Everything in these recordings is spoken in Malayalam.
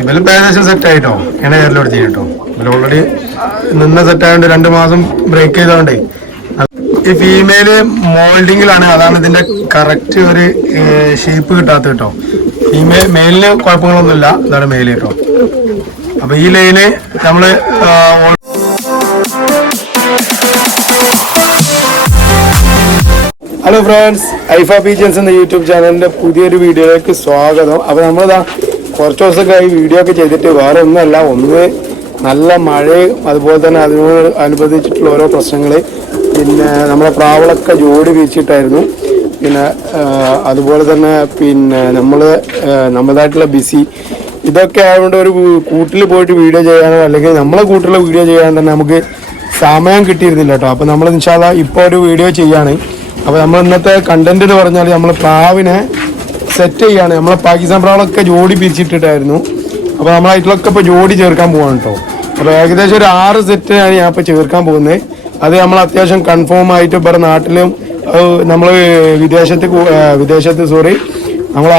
ഇവലിപ്പോൾ ഏകദേശം സെറ്റായിട്ടോ ഇങ്ങനെ കയറിലോട് ചെയ്യട്ടോ. ഇവർ ഓൾറെഡി നിന്ന് സെറ്റായതുകൊണ്ട് 2 മാസം ബ്രേക്ക് ചെയ്തോണ്ടേ. ഈ ഫീമെയില് മോൾഡിങ്ങിലാണ്, അതാണ് ഇതിന്റെ കറക്റ്റ് ഒരു ഷേപ്പ് കിട്ടാത്ത കേട്ടോ. മെയിലിന് കുഴപ്പങ്ങളൊന്നുമില്ല, ഇതാണ് മെയില് കേട്ടോ. അപ്പൊ ഈ ലൈന് നമ്മള് ഹലോ ഫ്രണ്ട്സ്, ഐഫ പീജൻസ് എന്ന യൂട്യൂബ് ചാനലിന്റെ പുതിയൊരു വീഡിയോയിലേക്ക് സ്വാഗതം. അപ്പൊ നമ്മളിതാ കുറച്ച് ദിവസമൊക്കെ ഈ വീഡിയോ ഒക്കെ ചെയ്തിട്ട് വേറെ ഒന്നുമല്ല, ഒന്ന് നല്ല മഴയും അതുപോലെ തന്നെ അതിനോട് അനുബന്ധിച്ചിട്ടുള്ള ഓരോ പ്രശ്നങ്ങൾ, പിന്നെ നമ്മളെ പ്രാവളൊക്കെ ജോഡി വീഴ്ചിട്ടായിരുന്നു. പിന്നെ അതുപോലെ തന്നെ പിന്നെ നമ്മളതായിട്ടുള്ള ബിസി ഇതൊക്കെ ആയതുകൊണ്ട് ഒരു കൂട്ടിൽ പോയിട്ട് വീഡിയോ ചെയ്യാനോ അല്ലെങ്കിൽ നമ്മളെ കൂട്ടിലുള്ള വീഡിയോ ചെയ്യാൻ തന്നെ നമുക്ക് സമയം കിട്ടിയിരുന്നില്ല കേട്ടോ. അപ്പോൾ നമ്മൾ ഇൻഷാ അല്ലാഹ് ഇപ്പോൾ ഒരു വീഡിയോ ചെയ്യാണ്. അപ്പോൾ നമ്മൾ ഇന്നത്തെ കണ്ടന്റ് എന്ന് പറഞ്ഞാൽ നമ്മൾ പ്രാവിനെ സെറ്റ് ചെയ്യാണ്. നമ്മളെ പാകിസ്ഥാൻ പ്രാവളൊക്കെ ജോഡി പിരിച്ചിട്ടിട്ടായിരുന്നു. അപ്പോൾ നമ്മളായിട്ടുള്ളൊക്കെ ഇപ്പോൾ ജോഡി ചേർക്കാൻ പോവാണ് കേട്ടോ. അപ്പോൾ ഏകദേശം ഒരു 6 സെറ്റിനാണ് ഞാൻ ഇപ്പോൾ ചേർക്കാൻ പോകുന്നത്. അത് നമ്മൾ അത്യാവശ്യം കൺഫേം ആയിട്ട് ഇവിടെ നാട്ടിലും നമ്മൾ വിദേശത്ത് നമ്മൾ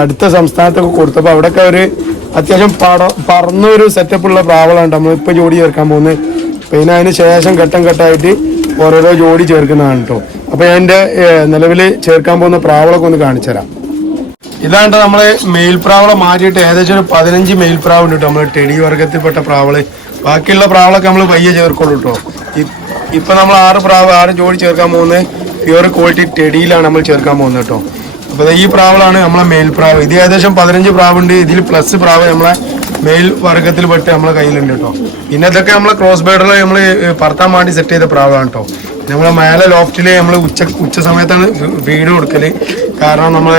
അടുത്ത സംസ്ഥാനത്തൊക്കെ കൊടുത്തപ്പോൾ അവിടെയൊക്കെ ഒരു അത്യാവശ്യം പറന്നൊരു സെറ്റപ്പുള്ള പ്രാവളാണ് നമ്മളിപ്പോൾ ജോഡി ചേർക്കാൻ പോകുന്നത്. പിന്നെ അതിന് ശേഷം ഘട്ടം ഘട്ടമായിട്ട് ഓരോരോ ജോഡി ചേർക്കുന്നതാണ് കേട്ടോ. അപ്പോൾ ഞാൻ എൻ്റെ നിലവിൽ ചേർക്കാൻ പോകുന്ന പ്രാവളൊക്കെ ഒന്ന് കാണിച്ചു തരാം. ഇതാണ്ട് നമ്മൾ മെയിൽ പ്രാവളെ മാറ്റിയിട്ട് ഏകദേശം ഒരു 15 മെയിൽ പ്രാവ് ഉണ്ട് കേട്ടോ. നമ്മൾ ടെഡി വർഗത്തിൽപ്പെട്ട പ്രാവള്. ബാക്കിയുള്ള പ്രാവളൊക്കെ നമ്മൾ പയ്യെ ചേർക്കുള്ളൂ കേട്ടോ. ഇപ്പം നമ്മൾ 6 ജോഡി ചേർക്കാൻ പോകുന്നത് പ്യുവർ ക്വാളിറ്റി ടെഡിയിലാണ് നമ്മൾ ചേർക്കാൻ പോകുന്നത് കേട്ടോ. അപ്പോൾ ഈ പ്രാവളാണ് നമ്മളെ മെയിൽ പ്രാവ്. ഇത് ഏകദേശം 15 പ്രാവുണ്ട്. ഇതിൽ പ്ലസ് പ്രാവ് നമ്മളെ മെയിൽ വർഗത്തിൽപ്പെട്ട് നമ്മളെ കയ്യിലുണ്ട് കേട്ടോ. പിന്നെ ഇതൊക്കെ നമ്മളെ ക്രോസ് ബേർഡിൽ നമ്മൾ പറത്താൻ വേണ്ടി സെറ്റ് ചെയ്ത പ്രാവാണ് കേട്ടോ. നമ്മളെ മേലെ ലോഫ്റ്റിൽ നമ്മൾ ഉച്ച സമയത്താണ് ഫീഡ് കൊടുക്കൽ. കാരണം നമ്മൾ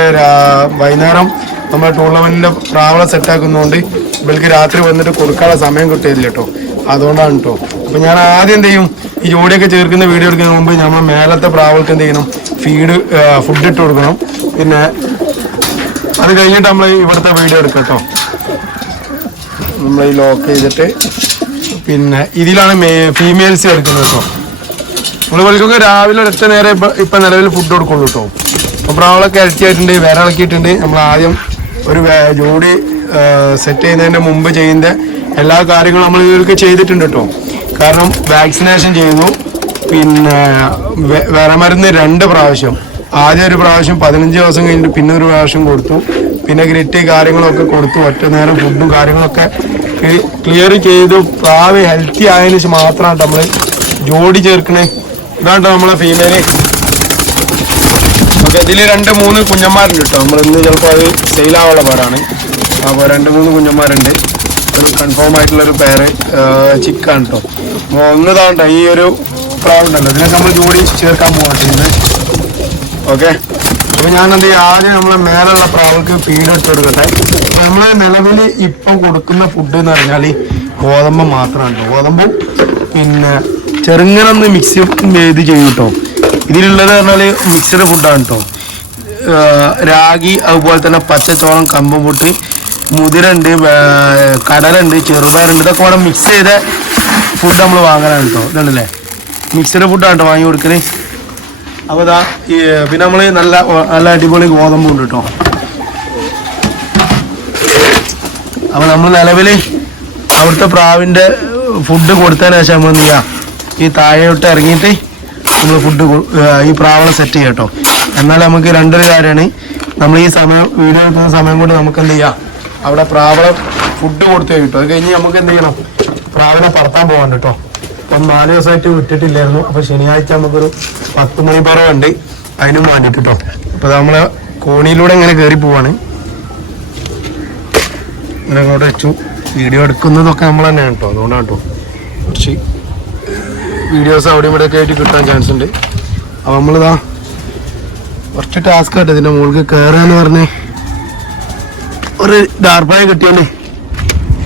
വൈകുന്നേരം നമ്മൾ ടൂർണമെൻറ്റിൻ്റെ പ്രാവളെ സെറ്റാക്കുന്നതുകൊണ്ട് ഇവർക്ക് രാത്രി വന്നിട്ട് കൊടുക്കാനുള്ള സമയം കിട്ടിയില്ല കേട്ടോ. അതുകൊണ്ടാണ് കേട്ടോ. അപ്പോൾ ഞാൻ ആദ്യം എന്ത് ചെയ്യും, ഈ ജോഡിയൊക്കെ ചേർക്കുന്ന വീഡിയോ എടുക്കുന്നതിന് മുമ്പ് നമ്മൾ മേലത്തെ പ്രാവൾക്ക് എന്ത് ചെയ്യണം, ഫുഡ് ഇട്ട് കൊടുക്കണം. പിന്നെ അത് കഴിഞ്ഞിട്ട് നമ്മൾ ഇവിടുത്തെ വീഡിയോ എടുക്കാം കേട്ടോ. നമ്മൾ ഈ ലോക്ക് ചെയ്തിട്ട് പിന്നെ ഇതിലാണ് ഫീമെയിൽസ് എടുക്കുന്നത് കേട്ടോ. നമ്മൾ വിളിക്കൊക്കെ രാവിലെ ഒരൊറ്റ നേരം ഇപ്പം നിലവിൽ ഫുഡ് കൊടുക്കുള്ളൂ കേട്ടോ. അപ്പോൾ പ്രാവളൊക്കെ ഇറച്ചിയായിട്ടുണ്ട്, വേറെ ഇളക്കിയിട്ടുണ്ട്. നമ്മൾ ആദ്യം ഒരു ജോഡി സെറ്റ് ചെയ്യുന്നതിൻ്റെ മുമ്പ് ചെയ്യുന്ന എല്ലാ കാര്യങ്ങളും നമ്മൾ ഇവർക്ക് ചെയ്തിട്ടുണ്ട് കേട്ടോ. കാരണം വാക്സിനേഷൻ ചെയ്തു, പിന്നെ വേറെ മരുന്ന് 2 പ്രാവശ്യം, ആദ്യം ഒരു പ്രാവശ്യം 15 ദിവസം കഴിഞ്ഞിട്ട് പിന്നെ ഒരു പ്രാവശ്യം കൊടുത്തു. പിന്നെ ഗ്രിറ്റ് കാര്യങ്ങളൊക്കെ കൊടുത്തു. ഒറ്റ നേരം ഫുഡും കാര്യങ്ങളൊക്കെ ക്ലിയർ ചെയ്തു. പ്രാവ് ഹെൽത്തി ആയതിനു മാത്രമാണ് നമ്മൾ ജോഡി ചേർക്കണേ. ഇതാണ് നമ്മളെ ഫീമെയില്. ഓക്കെ, ഇതിൽ 2-3 കുഞ്ഞന്മാരുണ്ട് കേട്ടോ. നമ്മളിന്ന് ചിലപ്പോൾ അത് സെയിലാവാനുള്ള പേരാണ്. അപ്പോൾ 2-3 കുഞ്ഞന്മാരുണ്ട്. ഒരു കൺഫേം ആയിട്ടുള്ളൊരു പേര് ചിക്കാണ് കേട്ടോ. അപ്പോൾ ഒന്നതാണ്ട ഈ ഒരു പ്രാവുണ്ടല്ലോ, ഇതിനൊക്കെ നമ്മൾ ജോഡി ചേർക്കാൻ പോകട്ടെ. ഓക്കെ, അപ്പോൾ ഞാനെന്ത് ചെയ്യും, ആദ്യം നമ്മളെ മേലുള്ള പ്രാവൾക്ക് ഫീഡ് ഇട്ട് കൊടുക്കട്ടെ. നമ്മൾ നിലവിൽ ഇപ്പം കൊടുക്കുന്ന ഫുഡ് എന്ന് പറഞ്ഞാൽ ഗോതമ്പ് മാത്രമാണ്. ഗോതമ്പും പിന്നെ ചെറുങ്ങനൊന്ന് മിക്സ് ചെയ്ത് ചെയ്യും കേട്ടോ. ഇതിലുള്ളത് പറഞ്ഞാൽ മിക്സഡ് ഫുഡാണ് കേട്ടോ. രാഗി, അതുപോലെ തന്നെ പച്ചച്ചോളം, കമ്പുപൊട്ട്, മുതിരുണ്ട്, കടലുണ്ട്, ചെറുപയറുണ്ട്. ഇതൊക്കെ കൂടെ മിക്സ് ചെയ്ത ഫുഡ് നമ്മൾ വാങ്ങലാണ് കേട്ടോ. ഇതുണ്ടല്ലേ, മിക്സഡ് ഫുഡാണ് കേട്ടോ വാങ്ങി കൊടുക്കല്. അപ്പോൾ ഇതാ പിന്നെ നമ്മൾ നല്ല അടിപൊളി ഗോതമ്പുണ്ട് കേട്ടോ. അപ്പോൾ നമ്മൾ നിലവിൽ അവിടുത്തെ പ്രാവിൻ്റെ ഫുഡ് കൊടുത്തതിന് ശേഷം നമ്മൾ എന്ത് ചെയ്യുക, ഈ താഴോട്ട് ഇറങ്ങിയിട്ട് നമ്മൾ ഫുഡ് ഈ പ്രാവളെ സെറ്റ് ചെയ്യാം കേട്ടോ. എന്നാൽ നമുക്ക് 2 കാര്യമാണ്. നമ്മൾ ഈ വീഡിയോ എടുക്കുന്ന സമയം കൊണ്ട് നമുക്ക് എന്ത് ചെയ്യാം, അവിടെ പ്രാവളെ ഫുഡ് കൊടുത്തു കിട്ടും. അത് കഴിഞ്ഞ് നമുക്ക് എന്ത് ചെയ്യണം, പ്രാവിനെ പറത്താൻ പോകാൻ കേട്ടോ. അപ്പം 4 ദിവസമായിട്ട് വിട്ടിട്ടില്ലായിരുന്നു. അപ്പോൾ ശനിയാഴ്ച നമുക്കൊരു 10 മണി പറവുണ്ട്, അതിനും വേണ്ടിയിട്ട് കേട്ടോ. അപ്പോൾ നമ്മളെ കോണിയിലൂടെ ഇങ്ങനെ കയറി പോവാണ്. ഇങ്ങനെ അങ്ങോട്ട് വെച്ചു. വീഡിയോ എടുക്കുന്നതൊക്കെ നമ്മൾ തന്നെയാണ് കേട്ടോ. അതുകൊണ്ടാണ് കേട്ടോ കുറച്ച് വീഡിയോസ് അവിടെ ഇവിടെയൊക്കെ ആയിട്ട് കിട്ടാൻ ചാൻസ് ഉണ്ട്. അപ്പോൾ നമ്മളിതാ കുറച്ച് ടാസ്ക് ആയിട്ട് ഇതിൻ്റെ മുകളിൽ കയറുക എന്ന് പറഞ്ഞ് ഒരു ഡാർപ്പായ കിട്ടിയോണ്ട്.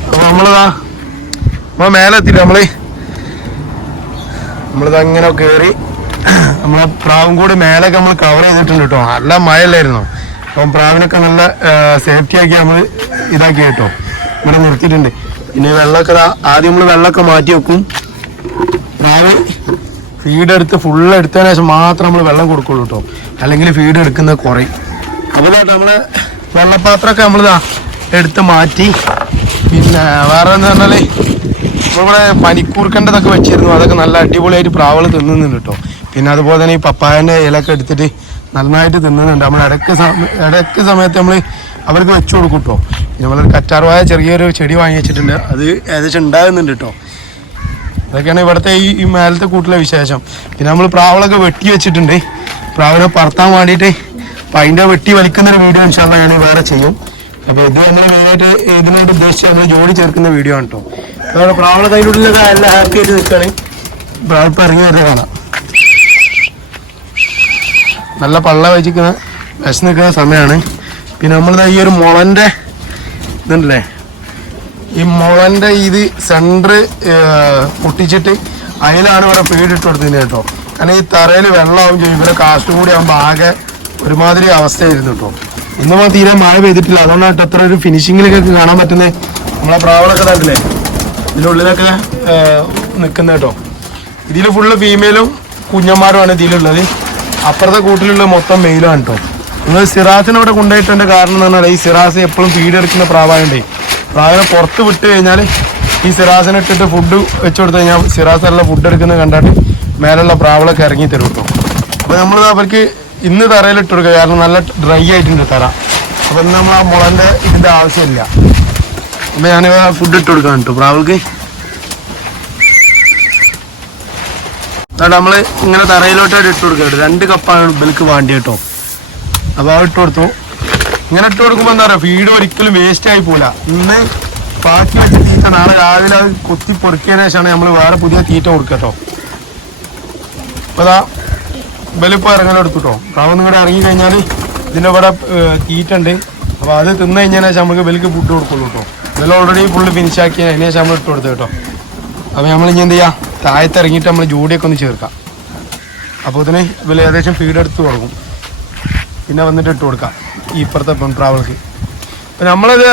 അപ്പോൾ നമ്മളിതാ മേലെ എത്തിയിട്ട് നമ്മളിത് അങ്ങനെ കയറി നമ്മളെ പ്രാവും കൂടി മേലൊക്കെ നമ്മൾ കവർ ചെയ്തിട്ടുണ്ട് കേട്ടോ. നല്ല മഴയല്ലായിരുന്നു. അപ്പം പ്രാവിനൊക്കെ നല്ല സേഫ്റ്റി ആക്കി നമ്മൾ ഇതാക്കി കേട്ടോ, ഇവിടെ നിർത്തിയിട്ടുണ്ട്. പിന്നെ വെള്ളമൊക്കെ ആദ്യം നമ്മൾ വെള്ളമൊക്കെ മാറ്റി വെക്കും. പ്രാവ് ഫീഡ് എടുത്ത് ഫുള്ള് എടുത്തതിന് ശേഷം മാത്രം നമ്മൾ വെള്ളം കൊടുക്കുള്ളൂ കേട്ടോ, അല്ലെങ്കിൽ ഫീഡ് എടുക്കുന്നത് കുറയും. അപ്പോൾ നമ്മളെ വെള്ളപ്പാത്രമൊക്കെ നമ്മൾ എടുത്ത് മാറ്റി പിന്നെ വേറെ എന്ന് പറഞ്ഞാൽ നമ്മളിവിടെ പനിക്കൂർക്കൻ്റെതൊക്കെ വെച്ചിരുന്നു, അതൊക്കെ നല്ല അടിപൊളിയായിട്ട് പ്രാവൾ തിന്നുന്നുണ്ട് കേട്ടോ. പിന്നെ അതുപോലെ തന്നെ ഈ പപ്പായൻ്റെ ഇലയൊക്കെ എടുത്തിട്ട് നന്നായിട്ട് തിന്നുന്നുണ്ട്. നമ്മൾ ഇടയ്ക്ക് സമയത്ത് നമ്മൾ അവർക്ക് വെച്ചു കൊടുക്കും കേട്ടോ. നമ്മളൊരു കറ്റാർവായ ചെറിയൊരു ചെടി വാങ്ങി വെച്ചിട്ടുണ്ട്, അത് ഏകദേശം ഉണ്ടാകുന്നുണ്ട് കേട്ടോ. അതൊക്കെയാണ് ഇവിടുത്തെ ഈ മേലത്തെ കൂട്ടിലെ വിശേഷം. പിന്നെ നമ്മൾ പ്രാവളൊക്കെ വെട്ടി വെച്ചിട്ടുണ്ട്, പ്രാവിനെ പറത്താൻ വേണ്ടിയിട്ട്. അപ്പം അതിൻ്റെ വെട്ടി വലിക്കുന്നൊരു വീഡിയോ ഇൻഷാല്ലാ ഞാൻ വേറെ ചെയ്യും. അപ്പോൾ ഇത് നമ്മൾ മെയിനായിട്ട് ഇതിനായിട്ട് ഉദ്ദേശിച്ച് നമ്മൾ ജോഡി ചേർക്കുന്ന വീഡിയോ ആണ് കേട്ടോ. അതുപോലെ പ്രാവള കയ്യിലുള്ളിലൊക്കെ നല്ല ഹാപ്പി ആയിട്ട് നിൽക്കുകയാണ്. പ്രാവിപ്പം ഇറങ്ങി വരുന്നത് കാണാം. നല്ല പള്ള വെച്ചിരിക്കുന്ന വിശന്ന് നിൽക്കുന്ന സമയമാണ്. പിന്നെ നമ്മളിതാ ഈ ഒരു മുളൻ്റെ ഇതുണ്ടല്ലേ, ഈ മുളൻ്റെ ഇത് സെൻറ്റർ പൊട്ടിച്ചിട്ട് അതിലാണ് ഇവിടെ ഫീഡിട്ട് കൊടുത്തത് കേട്ടോ. കാരണം ഈ തറയിൽ വെള്ളമാവും ചെയ്യും, ഇവരെ കാസ്റ്റ് കൂടി ആകുമ്പോൾ ആകെ ഒരുമാതിരി അവസ്ഥയായിരുന്നു കേട്ടോ. ഇന്നും തീരെ മഴ പെയ്തിട്ടില്ല, അതുകൊണ്ടാണ് അത്ര ഒരു ഫിനിഷിങ്ങിലൊക്കെ കാണാൻ പറ്റുന്നത്. നമ്മളെ പ്രാവളൊക്കെ തട്ടില്ലേ ഇതിനുള്ളിലൊക്കെ നിൽക്കുന്നത് കേട്ടോ. ഇതിൽ ഫുള്ള് ഫീമെയിലും കുഞ്ഞന്മാരുമാണ് ഇതിലുള്ളത്. അപ്പുറത്തെ കൂട്ടിലുള്ള മൊത്തം മെയിലാണ് കേട്ടോ. നിങ്ങൾ സിറാസിനെ ഇവിടെ കൊണ്ടുപോയിട്ടതിൻ്റെ കാരണം എന്ന് പറഞ്ഞാൽ ഈ സിറാസ് എപ്പോഴും ഫീഡ് എടുക്കുന്ന പ്രാവായണ്ടേ. പ്രാവിനെ പുറത്ത് വിട്ട് കഴിഞ്ഞാൽ ഈ സിറാസിനെ ഇട്ടിട്ട് ഫുഡ് വെച്ച് കൊടുത്തു കഴിഞ്ഞാൽ സിറാസ് എല്ലാം ഫുഡ് എടുക്കുന്നത് കണ്ടായിട്ട് മേലുള്ള പ്രാവളൊക്കെ ഇറങ്ങി തരും കേട്ടോ. അപ്പോൾ നമ്മൾ അവർക്ക് ഇന്ന് തറയിൽ ഇട്ട് കൊടുക്കുക, കാരണം നല്ല ഡ്രൈ ആയിട്ടുണ്ട് തറ. അപ്പോൾ ഇന്ന് നമ്മൾ ആ മുളൻ്റെ ഇതിൻ്റെ ആവശ്യമില്ല. അപ്പോൾ ഞാൻ ഫുഡ് ഇട്ട് കൊടുക്കാൻ കേട്ടോ പ്രാവൾക്ക്. അതുകൊണ്ട് നമ്മൾ ഇങ്ങനെ തറയിലോട്ടായിട്ട് ഇട്ട് കൊടുക്കുക. 2 കപ്പാണ് ബൽക്ക് വേണ്ടി കേട്ടോ. അപ്പോൾ അത് ഇട്ട് കൊടുത്തു. ഇങ്ങനെ ഇട്ട് കൊടുക്കുമ്പോൾ എന്താ പറയുക, ഫീഡ് ഒരിക്കലും വേസ്റ്റ് ആയി പോകില്ല. ഇന്ന് ബാക്കി വെച്ച തീറ്റ നാളെ രാവിലെ അത് കൊത്തി പൊറുക്കിയതിന് ശേഷമാണ് നമ്മൾ വേറെ പുതിയ തീറ്റ കൊടുക്കുക കേട്ടോ. അപ്പോൾ അതാ ബലിപ്പോൾ ഇറങ്ങലെടുത്തു കേട്ടോ. പ്രാവ് നിങ്ങളുടെ ഇറങ്ങി കഴിഞ്ഞാൽ ഇതിൻ്റെ ഇവിടെ തീറ്റ ഉണ്ട്. അപ്പോൾ അത് തിന്നു കഴിഞ്ഞതിന് ശേഷം നമുക്ക് ബലിക്ക് ഫുഡ് കൊടുക്കുള്ളൂ കേട്ടോ. ബെൽ ഓൾറെഡി ഫുള്ള് ഫിനിഷ് ആക്കി അതിന് ശേഷം നമ്മൾ ഇട്ട് കൊടുത്തു കേട്ടോ. അപ്പോൾ നമ്മൾ ഇനി എന്ത് ചെയ്യുക, താഴത്ത് ഇറങ്ങിയിട്ട് നമ്മൾ ജോഡിയൊക്കെ ഒന്ന് ചേർക്കാം. അപ്പോൾ ഇതിന് ബെൽ ഏകദേശം ഫീഡ് എടുത്ത് കൊടുക്കും, പിന്നെ വന്നിട്ട് ഇട്ട് കൊടുക്കാം ഈ ഇപ്പുറത്തെ പ്രാവൾക്ക്. അപ്പം നമ്മളത്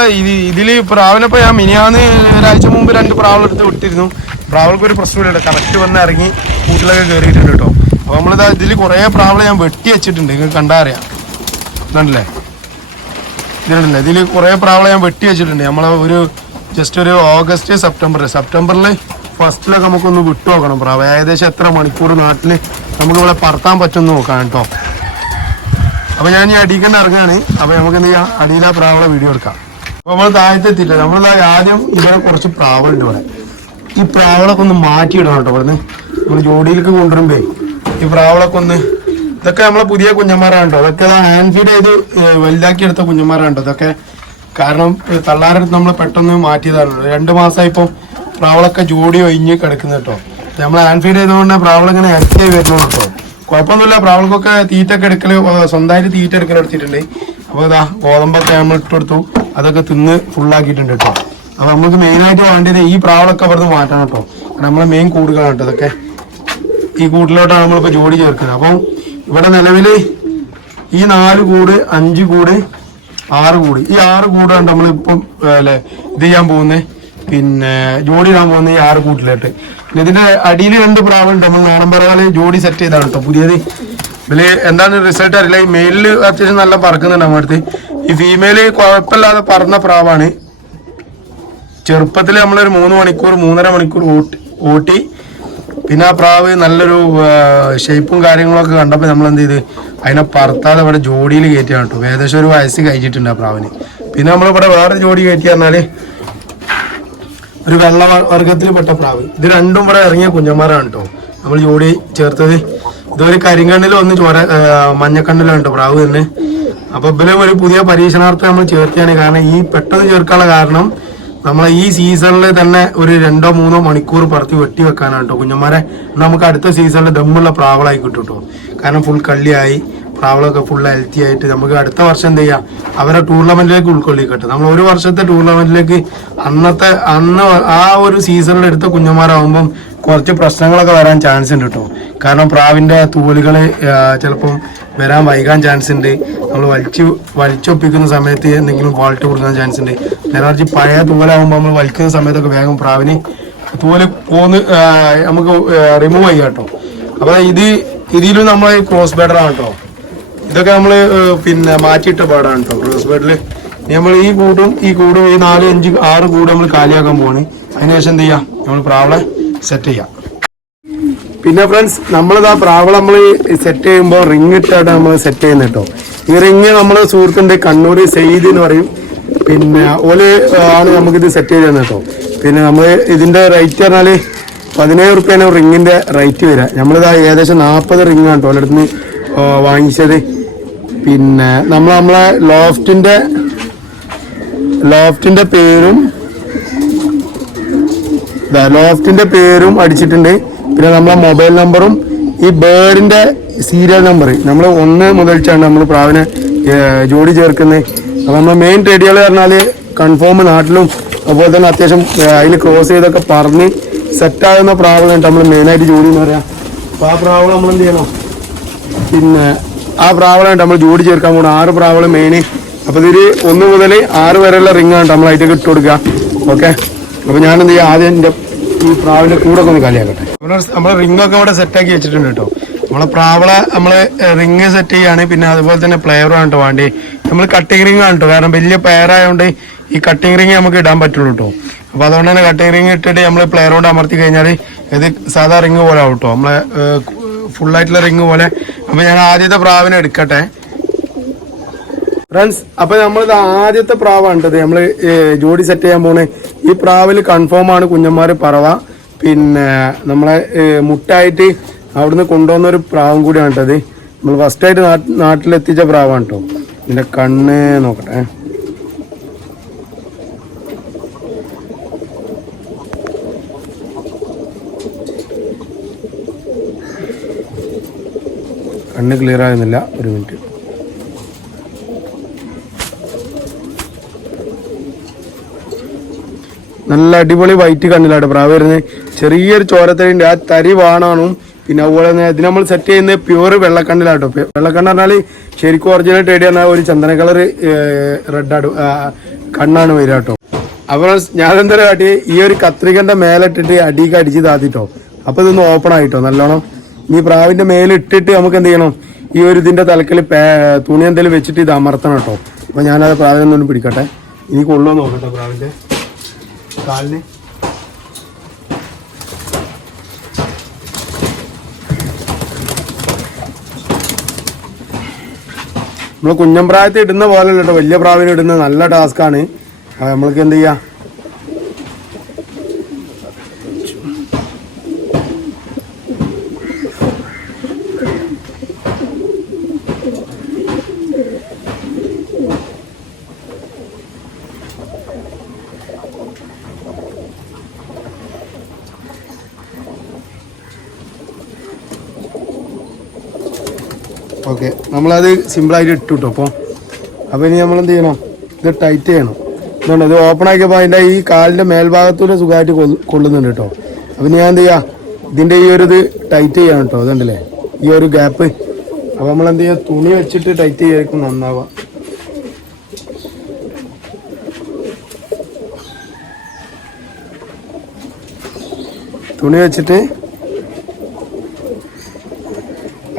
ഇതിൽ പ്രാവിനപ്പോൾ ഞാൻ മിനിയാന്ന് ഒരാഴ്ച മുമ്പ് 2 പ്രാവളെടുത്ത് വിട്ടിരുന്നു. പ്രാവൾക്കൊരു പ്രശ്നമില്ല, കറക്റ്റ് വന്ന് ഇറങ്ങി കൂട്ടിലൊക്കെ കയറിയിട്ടുണ്ട് കേട്ടോ. അപ്പോൾ നമ്മളിത് ഇതിൽ കുറേ പ്രാവളെ ഞാൻ വെട്ടി വെച്ചിട്ടുണ്ട്, നിങ്ങൾക്ക് കണ്ടാൽ അറിയാം. ഇതുണ്ടല്ലേ, ഇതിലുണ്ടല്ലേ, ഇതിൽ കുറേ പ്രാവളെ ഞാൻ വെട്ടി വെച്ചിട്ടുണ്ട്. നമ്മളെ ഒരു ജസ്റ്റ് ഒരു ഓഗസ്റ്റ് സെപ്റ്റംബറിൽ ഫസ്റ്റിലൊക്കെ നമുക്കൊന്ന് വിട്ടു നോക്കണം പ്രാവ്. ഏകദേശം എത്ര മണിക്കൂർ നാട്ടിൽ നമുക്കിവിടെ പറത്താൻ പറ്റുമെന്ന് നോക്കാം കേട്ടോ. അപ്പോൾ ഞാൻ ഈ അടിക്കുന്ന ഇറങ്ങാണ്. അപ്പോൾ നമുക്ക് എന്ത് ചെയ്യാം, അടിയിലാ പ്രാവളെ വീഡിയോ എടുക്കാം. അപ്പോൾ നമ്മൾ താഴത്തെത്തില്ല, നമ്മൾ ആദ്യം ഇവിടെ കുറച്ച് പ്രാവുണ്ട് ഇവിടെ. ഈ പ്രാവളൊക്കെ ഒന്ന് മാറ്റിയിടണം കേട്ടോ. ഇവിടുന്ന് നമ്മൾ ജോഡിയിലേക്ക് കൊണ്ടുവരുമ്പേ ഈ പ്രാവളൊക്കെ ഒന്ന്, ഇതൊക്കെ നമ്മളെ പുതിയ കുഞ്ഞന്മാരാണ് കേട്ടോ. അതൊക്കെ ഹാൻഡ് ഫീഡ് ചെയ്ത് വലുതാക്കിയെടുത്ത കുഞ്ഞന്മാരാണ് കേട്ടോ ഇതൊക്കെ. കാരണം തള്ളാരെടുത്ത് നമ്മൾ പെട്ടെന്ന് മാറ്റിയതാണ്. 2 മാസമായിപ്പോൾ പ്രാവളൊക്കെ ജോഡി ഒഴിഞ്ഞ് കിടക്കുന്നത് കേട്ടോ. നമ്മൾ ഹാൻഡ് ഫീഡ് ചെയ്തുകൊണ്ട് പ്രാവളിങ്ങനെ ഇരട്ടിയായി വരുന്നുള്ളൂ കേട്ടോ. കുഴപ്പമൊന്നുമില്ല, പ്രാവൾക്കൊക്കെ തീറ്റ ഒക്കെ എടുക്കൽ സ്വന്തമായിട്ട് തീറ്റ എടുക്കൽ എടുത്തിട്ടുണ്ട്. അപ്പോൾ ഇതാ ഗോതമ്പൊക്കെ നമ്മൾ ഇട്ട് കൊടുത്തു, അതൊക്കെ തിന്ന് ഫുള്ളാക്കിയിട്ടുണ്ട് കേട്ടോ. അപ്പോൾ നമുക്ക് മെയിനായിട്ട് വേണ്ടത് ഈ പ്രാവളൊക്കെ അവിടുന്ന് മാറ്റണം കേട്ടോ. നമ്മളെ മെയിൻ കൂടുകളാണ് കേട്ടോ ഇതൊക്കെ. ഈ കൂട്ടിലോട്ടാണ് നമ്മളിപ്പോൾ ജോഡി ചേർക്കുന്നത്. അപ്പം ഇവിടെ നിലവിൽ ഈ 4 കൂട് 5 കൂട് 6 കൂട്, ഈ 6 കൂടാണ് നമ്മളിപ്പം അല്ലേ ഇത് ചെയ്യാൻ പോകുന്നത്. പിന്നെ ജോഡി ഇടാൻ പോകുന്നത് ഈ 6 കൂട്ടിലോട്ട്. പിന്നെ ഇതിന്റെ അടിയിൽ 2 പ്രാവുണ്ട്, നമ്മൾ നാടൻ പറവാല് ജോഡി സെറ്റ് ചെയ്താണ് കേട്ടോ പുതിയത്. ഇതില് എന്താണ് റിസൾട്ട് അറിയില്ല. ഈ മെയിലില് അത്യാവശ്യം നല്ല പറക്കുന്നുണ്ട് നമ്മുടെ അടുത്ത്. ഈ ഫീമെയില് കുഴപ്പമില്ലാതെ പറന്ന പ്രാവാണ്. ചെറുപ്പത്തിൽ നമ്മളൊരു 3 മണിക്കൂർ 3.5 മണിക്കൂർ ഓട്ടി. പിന്നെ ആ പ്രാവ് നല്ലൊരു ഷേപ്പും കാര്യങ്ങളൊക്കെ കണ്ടപ്പോൾ നമ്മൾ എന്ത് ചെയ്ത് അതിനെ പറത്താതെ ഇവിടെ ജോഡിയിൽ കയറ്റിയാണ് കേട്ടോ. ഏകദേശം ഒരു വയസ്സ് കഴിച്ചിട്ടുണ്ട് ആ പ്രാവിന്. പിന്നെ നമ്മളിവിടെ വേറെ ജോഡി കയറ്റി പറഞ്ഞാല് ഒരു വെള്ള വർഗത്തിൽപ്പെട്ട പ്രാവ്. ഇത് 2ഉം ഇവിടെ ഇറങ്ങിയ കുഞ്ഞന്മാരാണ് കേട്ടോ നമ്മൾ ജോഡി ചേർത്തത്. ഇതൊരു കരിങ്കണ്ണിലും ഒന്ന് മഞ്ഞക്കണ്ണിലാണ് കേട്ടോ പ്രാവ് തന്നെ. അപ്പൊ ഇവരും ഒരു പുതിയ പരീക്ഷണാർത്ഥം നമ്മൾ ചേർത്തിയാണ്. കാരണം ഈ പെട്ടെന്ന് ചേർക്കാനുള്ള കാരണം നമ്മളെ ഈ സീസണിൽ തന്നെ ഒരു 2-3 മണിക്കൂർ പറത്തി വെട്ടി വെക്കാനാണ് കേട്ടോ കുഞ്ഞന്മാരെ. നമുക്ക് അടുത്ത സീസണിൽ ദമ്മുള്ള പ്രാവളായി കിട്ടും കേട്ടോ. കാരണം ഫുൾ കള്ളിയായി പ്രാവളൊക്കെ ഫുൾ ഹെൽത്തി ആയിട്ട് നമുക്ക് അടുത്ത വർഷം എന്ത് ചെയ്യാം, അവരെ ടൂർണമെന്റിലേക്ക് ഉൾക്കൊള്ളിക്കട്ടെ. നമ്മൾ ഒരു വർഷത്തെ ടൂർണമെന്റിലേക്ക് അന്ന് ആ ഒരു സീസണിൽ എടുത്ത കുഞ്ഞന്മാരാകുമ്പം കുറച്ച് പ്രശ്നങ്ങളൊക്കെ വരാൻ ചാൻസ് ഉണ്ട് കേട്ടോ. കാരണം പ്രാവിന്റെ തൂലുകൾ ചിലപ്പം വരാൻ വൈകാൻ ചാൻസ് ഉണ്ട്. നമ്മൾ വലിച്ചൊപ്പിക്കുന്ന സമയത്ത് എന്തെങ്കിലും ഫാൾട്ട് കൊടുക്കാൻ ചാൻസ് ഉണ്ട്. നേരെ പഴയ തൂലാകുമ്പോൾ നമ്മൾ വലിക്കുന്ന സമയത്തൊക്കെ വേഗം പ്രാവിന് തൂല് നമുക്ക് റിമൂവ് ചെയ്യാം കേട്ടോ. അപ്പൊ ഇതിലും നമ്മൾ ക്രോസ് ബേഡറാണ് കേട്ടോ. ഇതൊക്കെ നമ്മൾ പിന്നെ മാറ്റിയിട്ട ബേഡാണ് കേട്ടോ. ക്രോസ് ബേഡിൽ നമ്മൾ ഈ കൂടും ഈ 4, 5, 6 കൂട് നമ്മൾ കാലിയാക്കാൻ പോവാണ്. അതിനുശേഷം എന്ത് ചെയ്യാം, നമ്മൾ പ്രാവളെ സെറ്റ് ചെയ്യാം. പിന്നെ ഫ്രണ്ട്സ്, നമ്മളിതാ പ്രാവളെ നമ്മൾ സെറ്റ് ചെയ്യുമ്പോൾ റിങ് ഇട്ടാണ് നമ്മൾ സെറ്റ് ചെയ്യുന്നത് കേട്ടോ. ഈ റിങ് നമ്മുടെ സുഹൃത്തുണ്ട് കണ്ണൂർ സെയ്ദ് എന്ന് പറയും. പിന്നെ ഓല് ആണ് നമുക്കിത് സെറ്റ് ചെയ്ത് തന്നത് കേട്ടോ. പിന്നെ നമ്മൾ ഇതിന്റെ റേറ്റ് പറഞ്ഞാൽ 17 റുപ്യാണ് റിങ്ങിന്റെ റേറ്റ് വരിക. നമ്മളിതാ ഏകദേശം 40 റിങ് ആണ് കേട്ടോ ഓലടുത്ത് വാങ്ങിച്ചത്. പിന്നെ നമ്മളെ ലോഫ്റ്റിന്റെ പേരും അടിച്ചിട്ടുണ്ട്. പിന്നെ നമ്മളെ മൊബൈൽ നമ്പറും ഈ ബേർഡിന്റെ സീരിയൽ നമ്പർ നമ്മൾ 1 മുതൽച്ചാണ് നമ്മൾ പ്രാവിനെ ജോഡി ചേർക്കുന്നത്. അപ്പോൾ നമ്മൾ മെയിൻ റേഡിയോകൾ പറഞ്ഞാൽ കൺഫേം നാട്ടിലും അതുപോലെ തന്നെ അത്യാവശ്യം അതിൽ ക്രോസ് ചെയ്തൊക്കെ പറഞ്ഞ് സെറ്റാകുന്ന പ്രാവുകളായിട്ട് നമ്മൾ മെയിനായിട്ട് ജോഡി എന്ന് പറയാം. അപ്പോൾ ആ പ്രാവുകൾ നമ്മൾ എന്ത് ചെയ്യണം, പിന്നെ ആ പ്രാവുകളായിട്ട് നമ്മൾ ജോഡി ചേർക്കാൻ പോകണം. 6 പ്രാവുകൾ മെയിൻ. അപ്പോൾ ഇതിൽ 1 മുതൽ 6 വരെയുള്ള റിങ്ങാണ് നമ്മൾ അതിലേക്ക് ഇട്ട് കൊടുക്കുക. ഓക്കെ, അപ്പോൾ ഞാനെന്ത് ചെയ്യാം, ആദ്യം എൻ്റെ ഈ പ്രാവിൻ്റെ കൂടൊക്കെ ഒന്ന് കാലിയാക്കട്ടെ. നമ്മൾ റിങ്ങൊക്കെ ഇവിടെ സെറ്റാക്കി വെച്ചിട്ടുണ്ട് കേട്ടോ. നമ്മളെ പ്രാവളെ നമ്മൾ റിങ് സെറ്റ് ചെയ്യാണ്. പിന്നെ അതുപോലെ തന്നെ പ്ലെയറും ആണ് കേട്ടോ വേണ്ടി. നമ്മൾ കട്ടിങ് റിങ് ആണ് കേട്ടോ, കാരണം വലിയ പെയറായതുകൊണ്ട് ഈ കട്ടിങ് റിങ് നമുക്ക് ഇടാൻ പറ്റുള്ളൂ കേട്ടോ. അപ്പോൾ അതുകൊണ്ട് തന്നെ കട്ടിങ് റിങ് ഇട്ടിട്ട് നമ്മൾ പ്ലെയർ കൊണ്ട് അമർത്തി കഴിഞ്ഞാൽ ഇത് സാധാ റിങ് പോലെ ആവും കേട്ടോ, നമ്മളെ ഫുള്ളായിട്ടുള്ള റിങ് പോലെ. അപ്പോൾ ഞാൻ ആദ്യത്തെ പ്രാവിനെ എടുക്കട്ടെ ഫ്രണ്ട്സ്. അപ്പോൾ നമ്മളിത് ആദ്യത്തെ പ്രാവാണ് കേട്ടത് നമ്മൾ ജോഡി സെറ്റ് ചെയ്യാൻ പോണേ. ഈ പ്രാവിൽ കൺഫേം ആണ് കുഞ്ഞന്മാർ പറവ. പിന്നെ നമ്മളെ മുട്ടായിട്ട് അവിടുന്ന് കൊണ്ടുവന്നൊരു പ്രാവും കൂടിയാണ് കേട്ടത്. നമ്മൾ ഫസ്റ്റായിട്ട് നാട്ടിലെത്തിച്ച പ്രാവാണ് കേട്ടോ. ഇതിൻ്റെ കണ്ണ് നോക്കട്ടെ. കണ്ണ് ക്ലിയർ ആകുന്നില്ല, ഒരു മിനിറ്റ്. നല്ല അടിപൊളി വൈറ്റ് കണ്ണിലാട്ടോ പ്രാവ് വരുന്നത്. ചെറിയൊരു ചോരത്തരിണ്ട്, ആ തരി വാണാണും. പിന്നെ അതുപോലെ തന്നെ ഇത് നമ്മൾ സെറ്റ് ചെയ്യുന്നത് പ്യൂർ വെള്ളക്കണ്ണിലാട്ടോ. വെള്ളക്കണ്ണ് പറഞ്ഞാൽ ശരിക്കും ഒറിജിനൽ ടേഡി പറഞ്ഞാൽ ഒരു ചന്ദന കളർ റെഡ് കണ്ണാണ് വരിക കേട്ടോ. അപ്പോൾ ഞാനെന്താ കാട്ടി, ഈ ഒരു കത്രികന്റെ മേലിട്ടിട്ട് അടിക്ക് അടിച്ച് താത്തിട്ടോ. അപ്പോൾ ഇതൊന്ന് ഓപ്പൺ ആയിട്ടോ നല്ലോണം. ഈ പ്രാവിന്റെ മേലിട്ടിട്ട് നമുക്ക് എന്ത് ചെയ്യണം, ഈ ഒരു ഇതിന്റെ തലക്കൽ തുണി എന്തെങ്കിലും വെച്ചിട്ട് ഇത് അമർത്തണം കേട്ടോ. അപ്പോൾ ഞാനത് പ്രാവിനൊന്നും പിടിക്കട്ടെ, ഇനി കൊള്ളുമോ നോക്കട്ടെ പ്രാവിന്റെ കാലിന്. നമ്മൾ കുഞ്ഞമ്പ്രായത്തിൽ ഇടുന്ന പോലെ കേട്ടോ, വലിയ പ്രാവിന് ഇടുന്ന നല്ല ടാസ്ക്കാണ്. നമ്മൾക്ക് എന്ത് ചെയ്യാം, ഓക്കെ നമ്മളത് സിമ്പിളായിട്ട് ഇട്ടു കേട്ടോ. അപ്പോൾ ഇനി നമ്മളെന്ത് ചെയ്യണം, ഇത് ടൈറ്റ് ചെയ്യണം. അതുകൊണ്ട് ഇത് ഓപ്പൺ ആക്കിയപ്പോൾ അതിൻ്റെ ഈ കാലിൻ്റെ മേൽഭാഗത്തൂടെ സുഖമായിട്ട് കൊള്ളുന്നുണ്ട് കേട്ടോ. അപ്പം ഞാൻ എന്ത് ചെയ്യുക, ഇതിൻ്റെ ഈ ഒരു ഇത് ടൈറ്റ് ചെയ്യണം കേട്ടോ. അതുണ്ടല്ലേ ഈ ഒരു ഗ്യാപ്പ്. അപ്പോൾ നമ്മളെന്ത് ചെയ്യുക, തുണി വെച്ചിട്ട് ടൈറ്റ് ചെയ്യായിരിക്കും നന്നാവുക. തുണി വെച്ചിട്ട്,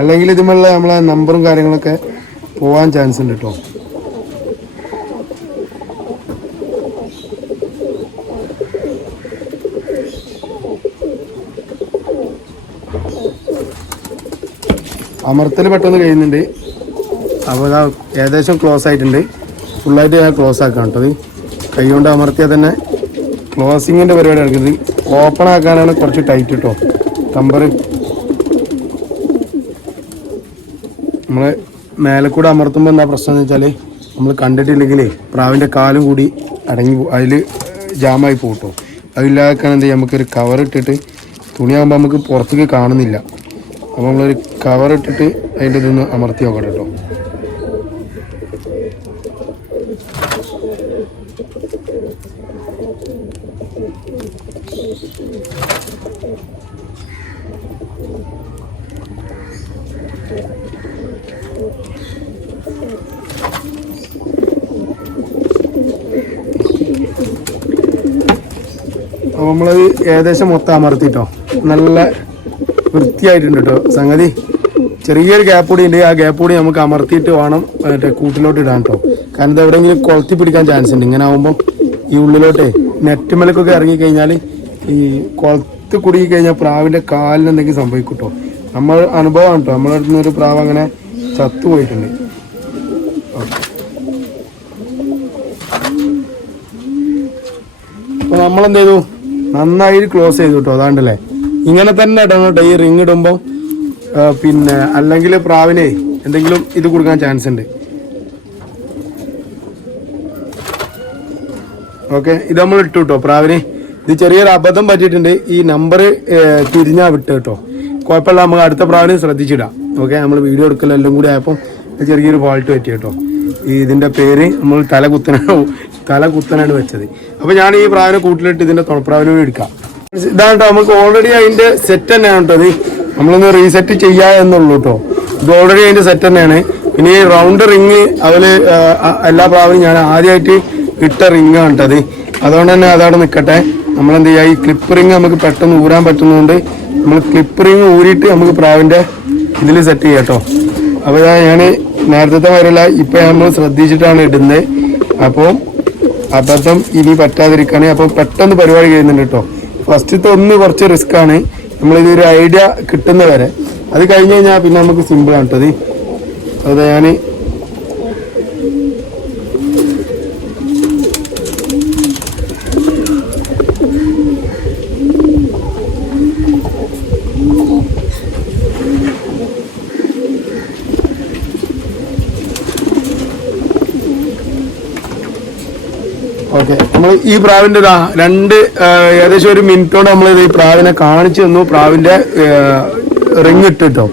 അല്ലെങ്കിൽ ഇതുമുള്ള നമ്മളെ നമ്പറും കാര്യങ്ങളൊക്കെ പോകാൻ ചാൻസ് ഉണ്ട് കേട്ടോ. അമർത്തൽ പെട്ടെന്ന് കഴിയുന്നുണ്ട്. അപ്പോൾ അതാ ഏകദേശം ക്ലോസ് ആയിട്ടുണ്ട്. ഫുള്ളായിട്ട് ഞാൻ ക്ലോസ് ആക്കാം കേട്ടത്. കൈ കൊണ്ട് അമർത്തിയാൽ തന്നെ ക്ലോസിങ്ങിൻ്റെ പരിപാടി നടക്കുന്നത്. ഓപ്പൺ ആക്കാനാണ് കുറച്ച് ടൈറ്റ് കേട്ടോ. കമ്പർ നമ്മൾ മേലെ കൂടെ അമർത്തുമ്പോൾ എന്താ പ്രശ്നം എന്ന് വെച്ചാൽ, നമ്മൾ കണ്ടിട്ടില്ലെങ്കിൽ പ്രാവിൻ്റെ കാലും കൂടി അടങ്ങി അതിൽ ജാമായി പോട്ടോ. അതില്ലാക്കാൻ എന്ത് ചെയ്യും, നമുക്കൊരു കവർ ഇട്ടിട്ട്, തുണിയാകുമ്പോൾ നമുക്ക് പുറത്തേക്ക് കാണുന്നില്ല. അപ്പോൾ നമ്മളൊരു കവർ ഇട്ടിട്ട് അതിൻ്റെ ഇതൊന്ന് അമർത്തി നോക്കട്ടെ കേട്ടോ. അപ്പോൾ നമ്മളത് ഏകദേശം മൊത്തം അമർത്തിട്ടോ. നല്ല വൃത്തിയായിട്ടുണ്ട് കേട്ടോ സംഗതി. ചെറിയൊരു ഗ്യാപ്പ് കൂടി ഉണ്ട്. ആ ഗ്യാപ്പ് കൂടി നമുക്ക് അമർത്തിയിട്ട് വേണം മറ്റേ കൂട്ടിലോട്ട് ഇടാൻ കേട്ടോ. കാരണം ഇത് എവിടെയെങ്കിലും കൊളത്തി പിടിക്കാൻ ചാൻസ് ഉണ്ട്. ഇങ്ങനെ ആകുമ്പോൾ ഈ ഉള്ളിലോട്ടേ നെറ്റുമലക്കൊക്കെ ഇറങ്ങിക്കഴിഞ്ഞാൽ ഈ കൊളത്ത് കുടുങ്ങി കഴിഞ്ഞാൽ പ്രാവിൻ്റെ കാലിന് എന്തെങ്കിലും സംഭവിക്കും കേട്ടോ. നമ്മൾ അനുഭവമാണ് കേട്ടോ. നമ്മളെ അടുത്ത് നിന്നൊരു പ്രാവ് അങ്ങനെ ചത്തുപോയിട്ടുണ്ട്. അപ്പോൾ നമ്മളെന്ത് ചെയ്തു, നന്നായി ക്ലോസ് ചെയ്തു കേട്ടോ. അതാണ്ടല്ലേ ഇങ്ങനെ തന്നെ ഇടണം കേട്ടോ. ഈ റിങ് ഇടുമ്പോൾ പിന്നെ അല്ലെങ്കിൽ പ്രാവിനെ എന്തെങ്കിലും ഇത് കൊടുക്കാൻ ചാൻസ് ഉണ്ട്. ഓക്കെ, ഇത് നമ്മൾ ഇട്ടു കേട്ടോ പ്രാവിന്. ഇത് ചെറിയൊരു അബദ്ധം പറ്റിയിട്ടുണ്ട്. ഈ നമ്പർ തിരിഞ്ഞാ വിട്ട് കേട്ടോ. കുഴപ്പമില്ല, നമുക്ക് അടുത്ത പ്രാവിന് ശ്രദ്ധിച്ചിടാം. ഓക്കെ, നമ്മൾ വീഡിയോ എടുക്കലെല്ലാം കൂടി ആയപ്പോൾ ചെറിയൊരു ഫോൾട്ട് പറ്റി കേട്ടോ. ഇതിൻ്റെ പേര് നമ്മൾ തല കുത്തനാണ് വെച്ചത്. അപ്പോൾ ഞാൻ ഈ പ്രാവിനെ കൂട്ടിലിട്ട് ഇതിൻ്റെ തുണപ്രാവിനെ എടുക്കാം. ഇതാണ് കേട്ടോ, നമുക്ക് ഓൾറെഡി അതിൻ്റെ സെറ്റ് തന്നെയാണ് കേട്ടോ. ഇത് നമ്മളൊന്ന് റീസെറ്റ് ചെയ്യാ എന്നുള്ളൂ കേട്ടോ. ഇത് ഓൾറെഡി അതിൻ്റെ സെറ്റ് തന്നെയാണ്. പിന്നെ ഈ റൗണ്ട് റിങ് അതില് എല്ലാ പ്രാവിനും ഞാൻ ആദ്യമായിട്ട് ഇട്ട റിങ് ആണ് കേട്ടത്. അതുകൊണ്ട് തന്നെ അതവിടെ നിൽക്കട്ടെ. നമ്മളെന്ത് ചെയ്യുക, ഈ ക്ലിപ്പ് റിങ് നമുക്ക് പെട്ടെന്ന് ഊരാൻ പറ്റുന്നതുകൊണ്ട് നമ്മൾ ക്ലിപ്പ് റിങ് ഊരിയിട്ട് നമുക്ക് പ്രാവിൻ്റെ ഇതിൽ സെറ്റ് ചെയ്യാം കേട്ടോ. അപ്പോൾ ഞാൻ നേരത്തെ വരില്ല, ഇപ്പം നമ്മൾ ശ്രദ്ധിച്ചിട്ടാണ് ഇടുന്നത്. അപ്പോൾ അബദ്ധം ഇനി പറ്റാതിരിക്കാണ്. അപ്പോൾ പെട്ടെന്ന് പരിപാടി കഴിയുന്നുണ്ട് കേട്ടോ. ഫസ്റ്റത്തെ ഒന്ന് കുറച്ച് റിസ്ക് ആണ്, നമ്മളിതൊരു ഐഡിയ കിട്ടുന്ന വരെ. അത് കഴിഞ്ഞ് കഴിഞ്ഞാൽ പിന്നെ നമുക്ക് സിമ്പിൾ ആണ് കേട്ടത്. അത് ഞാൻ ഓക്കെ, നമ്മൾ ഈ പ്രാവിൻ്റെ ഏകദേശം ഒരു മിനിറ്റോടെ നമ്മൾ ഈ പ്രാവിനെ കാണിച്ചു തന്നു. പ്രാവിൻ്റെ റിങ് ഇട്ടിട്ടോ.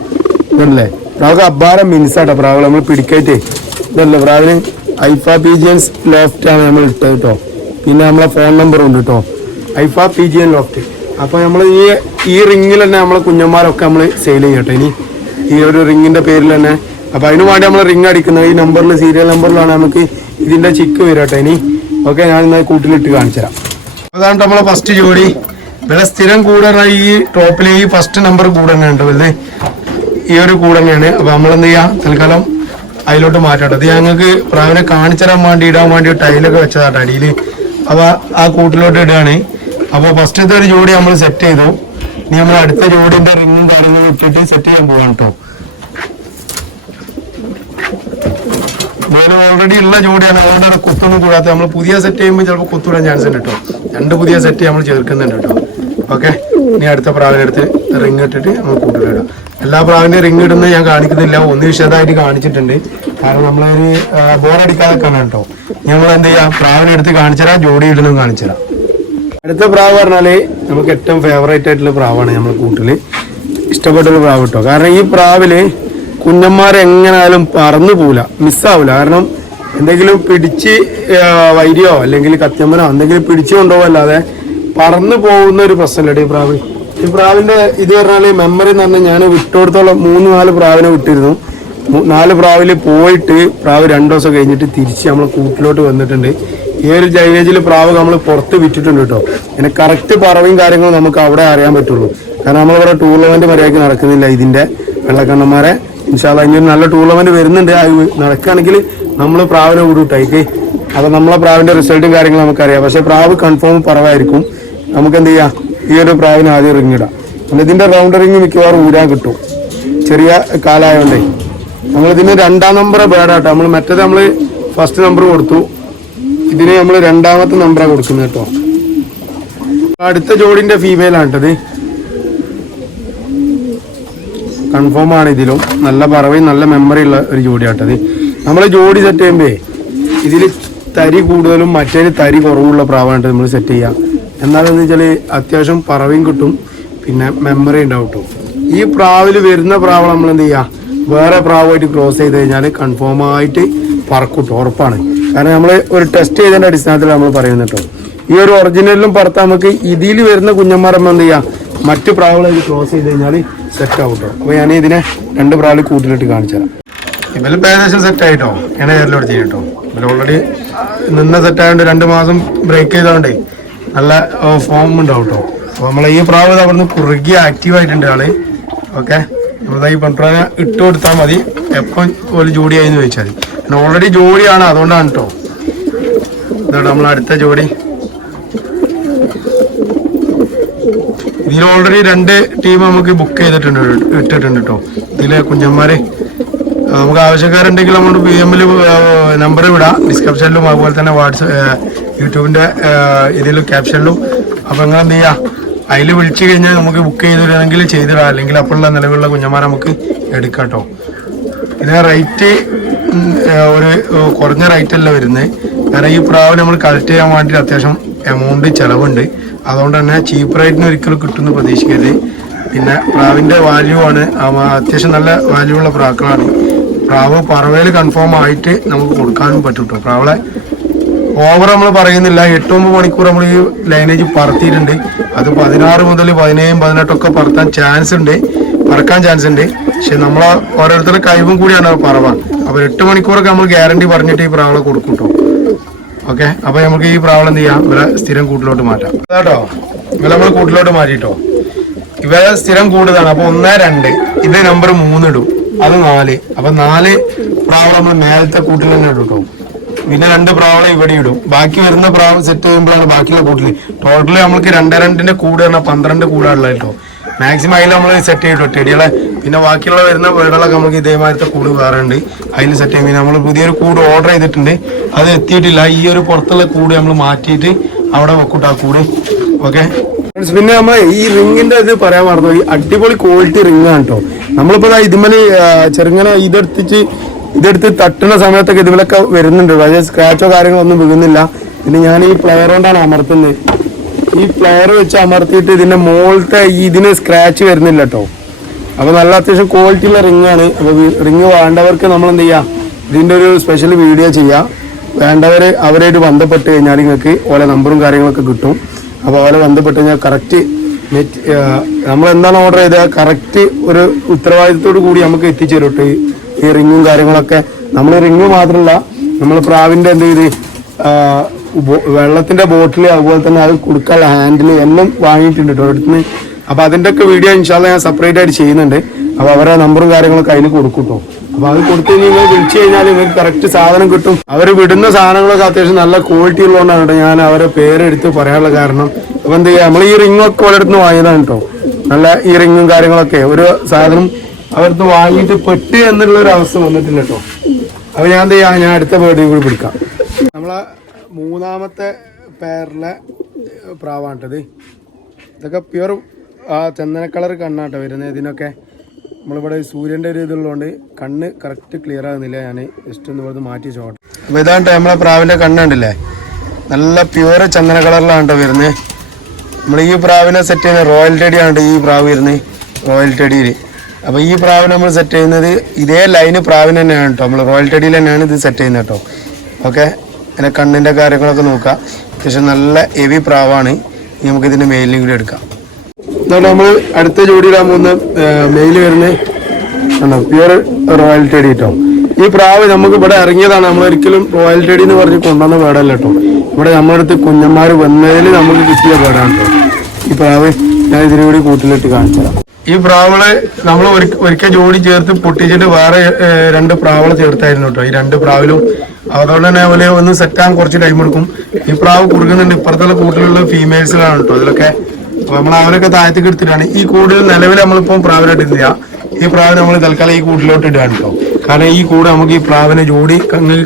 ഇതല്ലേ പ്രാവ് അബ്ബാരം മിനിസാട്ടോ പ്രാവ് നമ്മൾ പിടിക്കായിട്ടേ. ഇതല്ലേ പ്രാവിന് ഐഫ പീജിയൻസ് ലോഫ്റ്റ് ആണ് നമ്മൾ ഇട്ടത് കേട്ടോ. പിന്നെ നമ്മളെ ഫോൺ നമ്പറും ഉണ്ട് കേട്ടോ, ഐഫ പീജിയൻ ലോഫ്റ്റ്. അപ്പോൾ നമ്മൾ ഈ റിങ്ങിൽ തന്നെ നമ്മളെ കുഞ്ഞന്മാരൊക്കെ നമ്മൾ സെയിൽ ചെയ്യും കേട്ടോ. ഇനി ഈ ഒരു റിങ്ങിൻ്റെ പേരിൽ തന്നെ. അപ്പോൾ അതിന് വേണ്ടി നമ്മൾ റിങ് അടിക്കുന്നത് ഈ നമ്പറിൽ, സീരിയൽ നമ്പറിലാണ് നമുക്ക് ഇതിൻ്റെ ചിക്ക് വരും കേട്ടോ. ഇനി ഓക്കെ, ഞാൻ ഇന്ന് കൂട്ടിലിട്ട് കാണിച്ചു തരാം. അതാണ് നമ്മളെ ഫസ്റ്റ് ജോഡി. ഇവിടെ സ്ഥിരം കൂടെ ഈ ടോപ്പിൽ ഈ ഫസ്റ്റ് നമ്പർ കൂടെ തന്നെ ഉണ്ട് വലുത്. ഈ ഒരു കൂടെ തന്നെയാണ്. അപ്പോൾ നമ്മളെന്ത് ചെയ്യാം, തൽക്കാലം അതിലോട്ട് മാറ്റാട്ടോ. അത് ഞങ്ങൾക്ക് പ്രാവിനെ കാണിച്ചു തരാൻ വേണ്ടി ഇടാൻ വേണ്ടി ടൈലൊക്കെ വെച്ചതാട്ടോ അടിയിൽ. അപ്പോൾ ആ കൂട്ടിലോട്ട് ഇടുകയാണ്. അപ്പോൾ ഫസ്റ്റത്തെ ഒരു ജോഡി നമ്മൾ സെറ്റ് ചെയ്തു. ഇനി നമ്മൾ അടുത്ത ജോഡിൻ്റെ റിങ്ങും കാര്യങ്ങളും ഇട്ടിട്ട് സെറ്റ് ചെയ്യാൻ പോകാം കേട്ടോ. വേറെ ഓൾറെഡി ഉള്ള ജോഡിയാണ്, അതുകൊണ്ടാണ് കുത്തൊന്നും കൂടാത്ത. നമ്മൾ പുതിയ സെറ്റ് ചെയ്യുമ്പോൾ ചിലപ്പോൾ കുത്തുവിടാൻ ചാൻസ് ഉണ്ട് കേട്ടോ. 2 പുതിയ സെറ്റ് നമ്മൾ ചേർക്കുന്നുണ്ട് കേട്ടോ. ഓക്കെ, ഇനി അടുത്ത പ്രാവിനെടുത്ത് റിങ് ഇട്ടിട്ട് നമ്മൾ കൂട്ടിലിടാം. എല്ലാ പ്രാവിൻ്റെ റിങ് ഇടുന്നത് ഞാൻ കാണിക്കുന്നില്ല, ഒന്ന് വിശദമായിട്ട് കാണിച്ചിട്ടുണ്ട്. കാരണം നമ്മളൊരു ബോറടിക്കാതെ കാണാം കേട്ടോ. നമ്മൾ എന്ത് ചെയ്യാം, പ്രാവിനെടുത്ത് കാണിച്ചുതരാം, ജോഡി ഇടുന്നതും കാണിച്ചുതരാം. അടുത്ത പ്രാവ് പറഞ്ഞാൽ നമുക്ക് ഏറ്റവും ഫേവറേറ്റ് ആയിട്ടുള്ള പ്രാവാണ് നമ്മൾ കൂട്ടിൽ ഇഷ്ടപ്പെട്ടൊരു പ്രാവ് കേട്ടോ. കാരണം ഈ പ്രാവില് കുഞ്ഞന്മാരെങ്ങനായാലും പറന്നു പോവില്ല, മിസ്സാവില്ല. കാരണം എന്തെങ്കിലും പിടിച്ച് വൈരിയോ അല്ലെങ്കിൽ കത്യമ്മനോ എന്തെങ്കിലും പിടിച്ചു കൊണ്ടുപോകല്ലാതെ പറന്നു പോകുന്ന ഒരു പ്രശ്നമല്ലേ ഈ പ്രാവ്. ഈ പ്രാവിൻ്റെ ഇത് പറഞ്ഞാൽ മെമ്മറി എന്ന് പറഞ്ഞാൽ ഞാൻ വിട്ടുകൊടുത്തോളം 3-4 പ്രാവിനെ വിട്ടിരുന്നു. 4 പ്രാവിൽ പോയിട്ട് പ്രാവ് 2 ദിവസം കഴിഞ്ഞിട്ട് തിരിച്ച് നമ്മൾ കൂട്ടിലോട്ട് വന്നിട്ടുണ്ട്. ഈ ഒരു ജൈനേജിൽ പ്രാവ് നമ്മൾ പുറത്ത് വിറ്റിട്ടുണ്ട് കേട്ടോ. പിന്നെ കറക്റ്റ് പറവയും കാര്യങ്ങളും നമുക്ക് അവിടെ അറിയാൻ പറ്റുള്ളൂ. കാരണം നമ്മളിവിടെ ടൂർണമെന്റ് മര്യാദയ്ക്ക് നടക്കുന്നില്ല ഇതിന്റെ വെള്ളക്കണ്ണന്മാരെ. ഇൻഷാല്ലാ ഇനി നല്ല ടൂർണമെന്റ് വരുന്നുണ്ട്. അത് നടക്കുകയാണെങ്കിൽ നമ്മൾ പ്രാവിനെ വിടൂട്ടായിക്ക്. അപ്പൊ നമ്മളെ പ്രാവിന്റെ റിസൾട്ടും കാര്യങ്ങളും നമുക്കറിയാം. പക്ഷെ പ്രാവ് കൺഫേം പറവായിരിക്കും. നമുക്ക് എന്ത് ചെയ്യാം, ഈ ഒരു പ്രാവിന് ആദ്യം റിങ് ഇടാം. അല്ല ഇതിന്റെ റൗണ്ട് റിങ് മിക്കവാറും ഊരാൻ കിട്ടും, ചെറിയ കാലായോണ്ടേ. നമ്മളിതിന് 2ാം നമ്പർ ബേഡാട്ടോ. നമ്മൾ മറ്റേത് നമ്മൾ ഫസ്റ്റ് നമ്പർ കൊടുത്തു, ഇതിന് നമ്മൾ 2ാമത്തെ നമ്പറാണ് കൊടുക്കുന്നത് കേട്ടോ. അടുത്ത ജോഡിന്റെ ഫീമെയിൽ ആണിട്ടത്. കൺഫേം ആണ്. ഇതിലും നല്ല പറവയും നല്ല മെമ്മറി ഉള്ള ഒരു ജോഡിയാട്ടത്. നമ്മൾ ജോഡി സെറ്റ് ചെയ്യുമ്പോ ഇതിൽ തരി കൂടുതലും മറ്റേന് തരി കുറവുള്ള പ്രാവായിട്ട് നമ്മൾ സെറ്റ് ചെയ്യാം. എന്നാലെന്ന് വെച്ചാൽ അത്യാവശ്യം പറവയും കിട്ടും, പിന്നെ മെമ്മറി ഉണ്ടാവും കേട്ടോ. ഈ പ്രാവിൽ വരുന്ന പ്രാവ് നമ്മൾ എന്ത് ചെയ്യുക, വേറെ പ്രാവുമായിട്ട് ക്രോസ് ചെയ്ത് കഴിഞ്ഞാൽ കൺഫേം ആയിട്ട് പറക്കൂട്ടോ, ഉറപ്പാണ്. കാരണം നമ്മൾ ഒരു ടെസ്റ്റ് ചെയ്തതിൻ്റെ അടിസ്ഥാനത്തിൽ നമ്മൾ പറയുന്നത് കേട്ടോ. ഈ ഒരു ഒറിജിനലിലും പറത്താൽ നമുക്ക് ഇതിൽ വരുന്ന കുഞ്ഞന്മാരമ്മ എന്ത് ചെയ്യുക, മറ്റു പ്രാവുകളായിട്ട് ക്രോസ് ചെയ്ത് കഴിഞ്ഞാൽ സെറ്റ് ആവും കേട്ടോ. അപ്പോൾ ഞാൻ ഇതിനെ 2 പ്രാവിൽ കൂട്ടിലിട്ട് കാണിച്ചു തരാം. ഇവലിപ്പോൾ ഏകദേശം സെറ്റ് ആയിട്ടോ. ഞാൻ എയറിലോട്ട് ചെയ്യും കേട്ടോ. ഇവർ ഓൾറെഡി നിന്ന് സെറ്റ് ആയതുകൊണ്ട് 2 മാസം ബ്രേക്ക് ചെയ്തോണ്ടേ നല്ല ഫോം ഉണ്ടാവും കേട്ടോ. അപ്പോൾ നമ്മൾ ഈ പ്രാവ് അവിടുന്ന് കുറുകി ആക്റ്റീവ് ആയിട്ടുണ്ട് ആള്. ഓക്കെ, നമ്മളതാ ഈ പെൺപ്രാവിനെ ഇട്ട് കൊടുത്താൽ മതി. എപ്പം ഒരു ജോഡിയായി എന്ന് ചോദിച്ചാൽ മതി. പിന്നെ ഓൾറെഡി ജോഡിയാണ്, അതുകൊണ്ടാണ് കേട്ടോ. ഇതോടെ നമ്മൾ അടുത്ത ജോഡി. ഇതിൽ ഓൾറെഡി 2 ടീം നമുക്ക് ബുക്ക് ചെയ്തിട്ടുണ്ട്, ഇട്ടിട്ടുണ്ട് കേട്ടോ. ഇതിലെ കുഞ്ഞന്മാര് നമുക്ക് ആവശ്യക്കാരുണ്ടെങ്കിൽ നമ്മൾ PM നമ്പർ വിടാം ഡിസ്ക്രിപ്ഷനിലും, അതുപോലെ തന്നെ യൂട്യൂബിന്റെ ഇതിലും ക്യാപ്ഷനിലും. അപ്പൊ നിങ്ങൾ എന്ത് ചെയ്യാ, അതിൽ വിളിച്ചു കഴിഞ്ഞാൽ നമുക്ക് ബുക്ക് ചെയ്തിടണമെങ്കിൽ ചെയ്തിടാം, അല്ലെങ്കിൽ അപ്പോഴുള്ള നിലവിലുള്ള കുഞ്ഞന്മാരെ നമുക്ക് എടുക്കാം കേട്ടോ. പിന്നെ റേറ്റ് ഒരു കുറഞ്ഞ റേറ്റല്ല വരുന്നത്. കാരണം ഈ പ്രാവ് നമ്മൾ കളക്ട് ചെയ്യാൻ വേണ്ടിയിട്ട് അത്യാവശ്യം എമൗണ്ട് ചിലവുണ്ട്. അതുകൊണ്ട് തന്നെ ചീപ്പ് റേറ്റിന് ഒരിക്കലും കിട്ടുമെന്ന് പ്രതീക്ഷിക്കരുത്. പിന്നെ പ്രാവിന്റെ വാല്യൂ ആണ്, അത്യാവശ്യം നല്ല വാല്യൂ ഉള്ള പ്രാക്കളാണ്. പ്രാവ് പറവയിൽ കൺഫേം ആയിട്ട് നമുക്ക് കൊടുക്കാനും പറ്റും കേട്ടോ. പ്രാവളെ ഓവർ നമ്മൾ പറയുന്നില്ല, 8-9 മണിക്കൂർ നമ്മൾ ഈ ലൈനേജ് പറത്തിയിട്ടുണ്ട്. അത് 16 മുതൽ 17, 18 ഒക്കെ പറക്കാൻ ചാൻസ് ഉണ്ട്. പക്ഷെ നമ്മളെ ഓരോരുത്തരുടെ കഴിവും കൂടിയാണ് പറവ. അപ്പൊ 8 മണിക്കൂറൊക്കെ നമ്മൾ ഗ്യാരണ്ടി പറഞ്ഞിട്ട് ഈ പ്രാവളെ കൊടുക്കും കേട്ടോ. ഓക്കെ, അപ്പൊ നമുക്ക് ഈ പ്രാവളം എന്ത് ചെയ്യാം, ഇവരെ സ്ഥിരം കൂട്ടിലോട്ട് മാറ്റാം കേട്ടോ. ഇവരെ നമ്മൾ കൂട്ടിലോട്ട് മാറ്റിട്ടോ. ഇവരെ സ്ഥിരം കൂടുതലാണ്. അപ്പൊ 1, 2 ഇത് നമ്പർ 3 ഇടും, അത് 4. അപ്പൊ 4 പ്രാവളം നമ്മൾ മേലത്തെ കൂട്ടിൽ തന്നെ ഇടും കേട്ടോ. പിന്നെ 2 പ്രാവളം ഇവിടെ ഇടും. ബാക്കി വരുന്ന പ്രാവം സെറ്റ് ചെയ്യുമ്പോഴാണ് ബാക്കിയുള്ള കൂട്ടിൽ. ടോട്ടല് നമുക്ക് 2-2ന്റെ കൂട് പറഞ്ഞാൽ 12 കൂടാണുള്ളത് കേട്ടോ. മാക്സിമം അതിൽ നമ്മൾ സെറ്റ് ചെയ്തിട്ടോ ടെടികളെ. പിന്നെ ബാക്കിയുള്ള വരുന്ന വീടുകളൊക്കെ നമുക്ക് ഇതേമാതിരത്തെ കൂട് വേറെ ഉണ്ട്, അതിൽ സെറ്റ് ചെയ്യും. പിന്നെ നമ്മൾ പുതിയൊരു കൂട് ഓർഡർ ചെയ്തിട്ടുണ്ട്, അത് എത്തിയിട്ടില്ല. ഈ ഒരു പുറത്തുള്ള കൂട് നമ്മൾ മാറ്റിയിട്ട് അവിടെ വെക്കൂട്ടോ ആ കൂട്. ഓക്കെ, പിന്നെ നമ്മൾ ഈ റിങ്ങിന്റെ ഇത് പറയാൻ മറന്നു. ഈ അടിപൊളി ക്വാളിറ്റി റിംഗ് ആണ് കേട്ടോ. നമ്മളിപ്പോ ഇതുമല് ചെറുങ്ങനെ ഇതെടുത്ത് തട്ടുന്ന സമയത്തൊക്കെ ഇതുമലൊക്കെ വരുന്നുണ്ട്. പക്ഷേ സ്ക്രാച്ചോ കാര്യങ്ങളോ ഒന്നും വീഴുന്നില്ല. പിന്നെ ഞാൻ ഈ പ്ലെയർ കൊണ്ടാണ് അമർത്തുന്നത്. ഈ പ്ലെയർ വെച്ച് അമർത്തിയിട്ട് ഇതിന്റെ മുകളിലത്തെ ഇതിന് സ്ക്രാച്ച് വരുന്നില്ല കേട്ടോ. അപ്പൊ നല്ല അത്യാവശ്യം ക്വാളിറ്റിയുള്ള റിംഗ് ആണ്. അപ്പൊ റിംഗ് വേണ്ടവർക്ക് നമ്മൾ എന്ത് ചെയ്യാം, ഇതിന്റെ ഒരു സ്പെഷ്യൽ വീഡിയോ ചെയ്യാം. വേണ്ടവര് അവരായിട്ട് ബന്ധപ്പെട്ട് കഴിഞ്ഞാൽ നിങ്ങൾക്ക് ഓരോ നമ്പറും കാര്യങ്ങളൊക്കെ കിട്ടും. അപ്പോൾ അവരെ ബന്ധപ്പെട്ട് കഴിഞ്ഞാൽ കറക്റ്റ് നമ്മൾ എന്താണ് ഓർഡർ ചെയ്തത് കറക്റ്റ് ഒരു ഉത്തരവാദിത്തത്തോടു കൂടി നമുക്ക് എത്തിച്ചേരും കേട്ടോ. ഈ റിങ്ങും കാര്യങ്ങളൊക്കെ നമ്മൾ റിങ് മാത്രമല്ല, നമ്മൾ പ്രാവിന്റെ എന്ത് ചെയ്ത് വെള്ളത്തിന്റെ ബോട്ടിൽ, അതുപോലെ തന്നെ അത് കൊടുക്കാനുള്ള ഹാൻഡിൽ എല്ലാം വാങ്ങിയിട്ടുണ്ട് കേട്ടോ അടുത്തുനിന്ന്. അപ്പൊ അതിന്റെ ഒക്കെ വീഡിയോ ഇൻഷാല്ലാ ഞാൻ സെപ്പറേറ്റ് ആയിട്ട് ചെയ്യുന്നുണ്ട്. അപ്പൊ അവരെ നമ്പറും കാര്യങ്ങളൊക്കെ അതിൽ കൊടുക്കും കേട്ടോ. അപ്പൊ അത് കൊടുത്തു നിങ്ങൾ വിളിച്ചു കഴിഞ്ഞാൽ നിങ്ങൾക്ക് കറക്റ്റ് സാധനം കിട്ടും. അവർ വിടുന്ന സാധനങ്ങളൊക്കെ അത്യാവശ്യം നല്ല ക്വാളിറ്റി ഉള്ളതുകൊണ്ടാണ് കേട്ടോ ഞാൻ അവരെ പേരെടുത്ത് പറയാനുള്ള കാരണം. അപ്പൊ എന്ത് ചെയ്യാം, നമ്മൾ ഈ റിങ്ങൊക്കെ അവരടുത്ത് വാങ്ങിയതാണ് കേട്ടോ. നല്ല ഈ റിങ്ങും കാര്യങ്ങളൊക്കെ ഒരു സാധനം അവരടുത്ത് വാങ്ങിയിട്ട് പെട്ട് എന്നുള്ള ഒരു അവസ്ഥ വന്നിട്ടില്ല കേട്ടോ. അപ്പൊ ഞാൻ എന്ത് ചെയ്യാം, ഞാൻ അടുത്ത പേടിയും കൂടി പിടിക്കാം. നമ്മളെ 3ാമത്തെ പേരിലെ പ്രാവാണ്ടത്. ഇതൊക്കെ പ്യുവർ ചന്ദന കളർ കണ്ണാട്ടോ വരുന്നത്. ഇതിനൊക്കെ നമ്മളിവിടെ സൂര്യൻ്റെ ഒരു ഇതുള്ളതുകൊണ്ട് കണ്ണ് കറക്റ്റ് ക്ലിയർ ആകുന്നില്ല. ഞാൻ ജസ്റ്റ് ഒന്ന് ഇവിടെ മാറ്റി ചോട്ടെ. അപ്പോൾ ഇതാണ് നമ്മളെ പ്രാവിൻ്റെ കണ്ണുണ്ടല്ലേ, നല്ല പ്യുവർ ചന്ദന കളറിലാണ് കേട്ടോ വരുന്നത്. നമ്മൾ ഈ പ്രാവിനെ സെറ്റ് ചെയ്യുന്നത് റോയൽ ടെഡിയാണ് ഈ പ്രാവ് വരുന്നത്, റോയൽ ടെഡിയിൽ. അപ്പോൾ ഈ പ്രാവിനെ നമ്മൾ സെറ്റ് ചെയ്യുന്നത് ഇതേ ലൈന് പ്രാവിന് തന്നെയാണ് കേട്ടോ. നമ്മൾ റോയൽ ടെഡിയിൽ തന്നെയാണ് ഇത് സെറ്റ് ചെയ്യുന്നത് കേട്ടോ. ഓക്കെ, പിന്നെ കണ്ണിൻ്റെ കാര്യങ്ങളൊക്കെ നോക്കുക. അത്യാവശ്യം നല്ല ഹെവി പ്രാവാണ്. ഇനി നമുക്ക് ഇതിൻ്റെ മെയിലിനും കൂടി എടുക്കാം. ഇതാണ് നമ്മൾ അടുത്ത ജോഡിയിടാൻ പോകുന്ന മെയിൽ വരുന്നത് പ്യുവർ റോയൽ ടെഡി കേട്ടോ. ഈ പ്രാവ് നമുക്ക് ഇവിടെ ഇറങ്ങിയതാണ്. നമ്മളൊരിക്കലും റോയൽ ടെഡി എന്ന് പറഞ്ഞ് കൊണ്ടുവന്ന പേടല്ല കേട്ടോ. ഇവിടെ നമ്മുടെ അടുത്ത് കുഞ്ഞന്മാർ വന്നതിൽ നമുക്ക് കിട്ടിയ പേടാണ് കേട്ടോ. ഈ പ്രാവ് ഞാൻ ഇതിനു കൂടി കൂട്ടിലിട്ട് കാണിച്ചു തരാം. ഈ പ്രാവള് നമ്മൾ ഒരിക്കൽ ജോഡി ചേർത്ത് പൊട്ടിച്ചിട്ട് വേറെ 2 പ്രാവളെ ചേർത്തായിരുന്നു കേട്ടോ. ഈ 2 പ്രാവിലും അതുകൊണ്ട് തന്നെ അതുപോലെ ഒന്ന് സെറ്റാൻ കുറച്ച് ടൈം എടുക്കും. ഈ പ്രാവ് കുറുകുന്നുണ്ട്. ഇപ്പുറത്തുള്ള കൂട്ടിലുള്ള ഫീമെയിൽസിലാണ് കേട്ടോ അതിലൊക്കെ. അപ്പൊ നമ്മൾ അവരൊക്കെ താഴത്തേക്ക് എടുത്തിട്ടാണ് ഈ കൂടുതൽ നിലവിൽ നമ്മളിപ്പോൾ പ്രാവിനായിട്ട് ഇല്ല. ഈ പ്രാവിനെ നമ്മൾ തൽക്കാലം ഈ കൂട്ടിലോട്ട് ഇടുകയാണ് കേട്ടോ. കാരണം ഈ കൂട് നമുക്ക് ഈ പ്രാവിനെ ജോഡി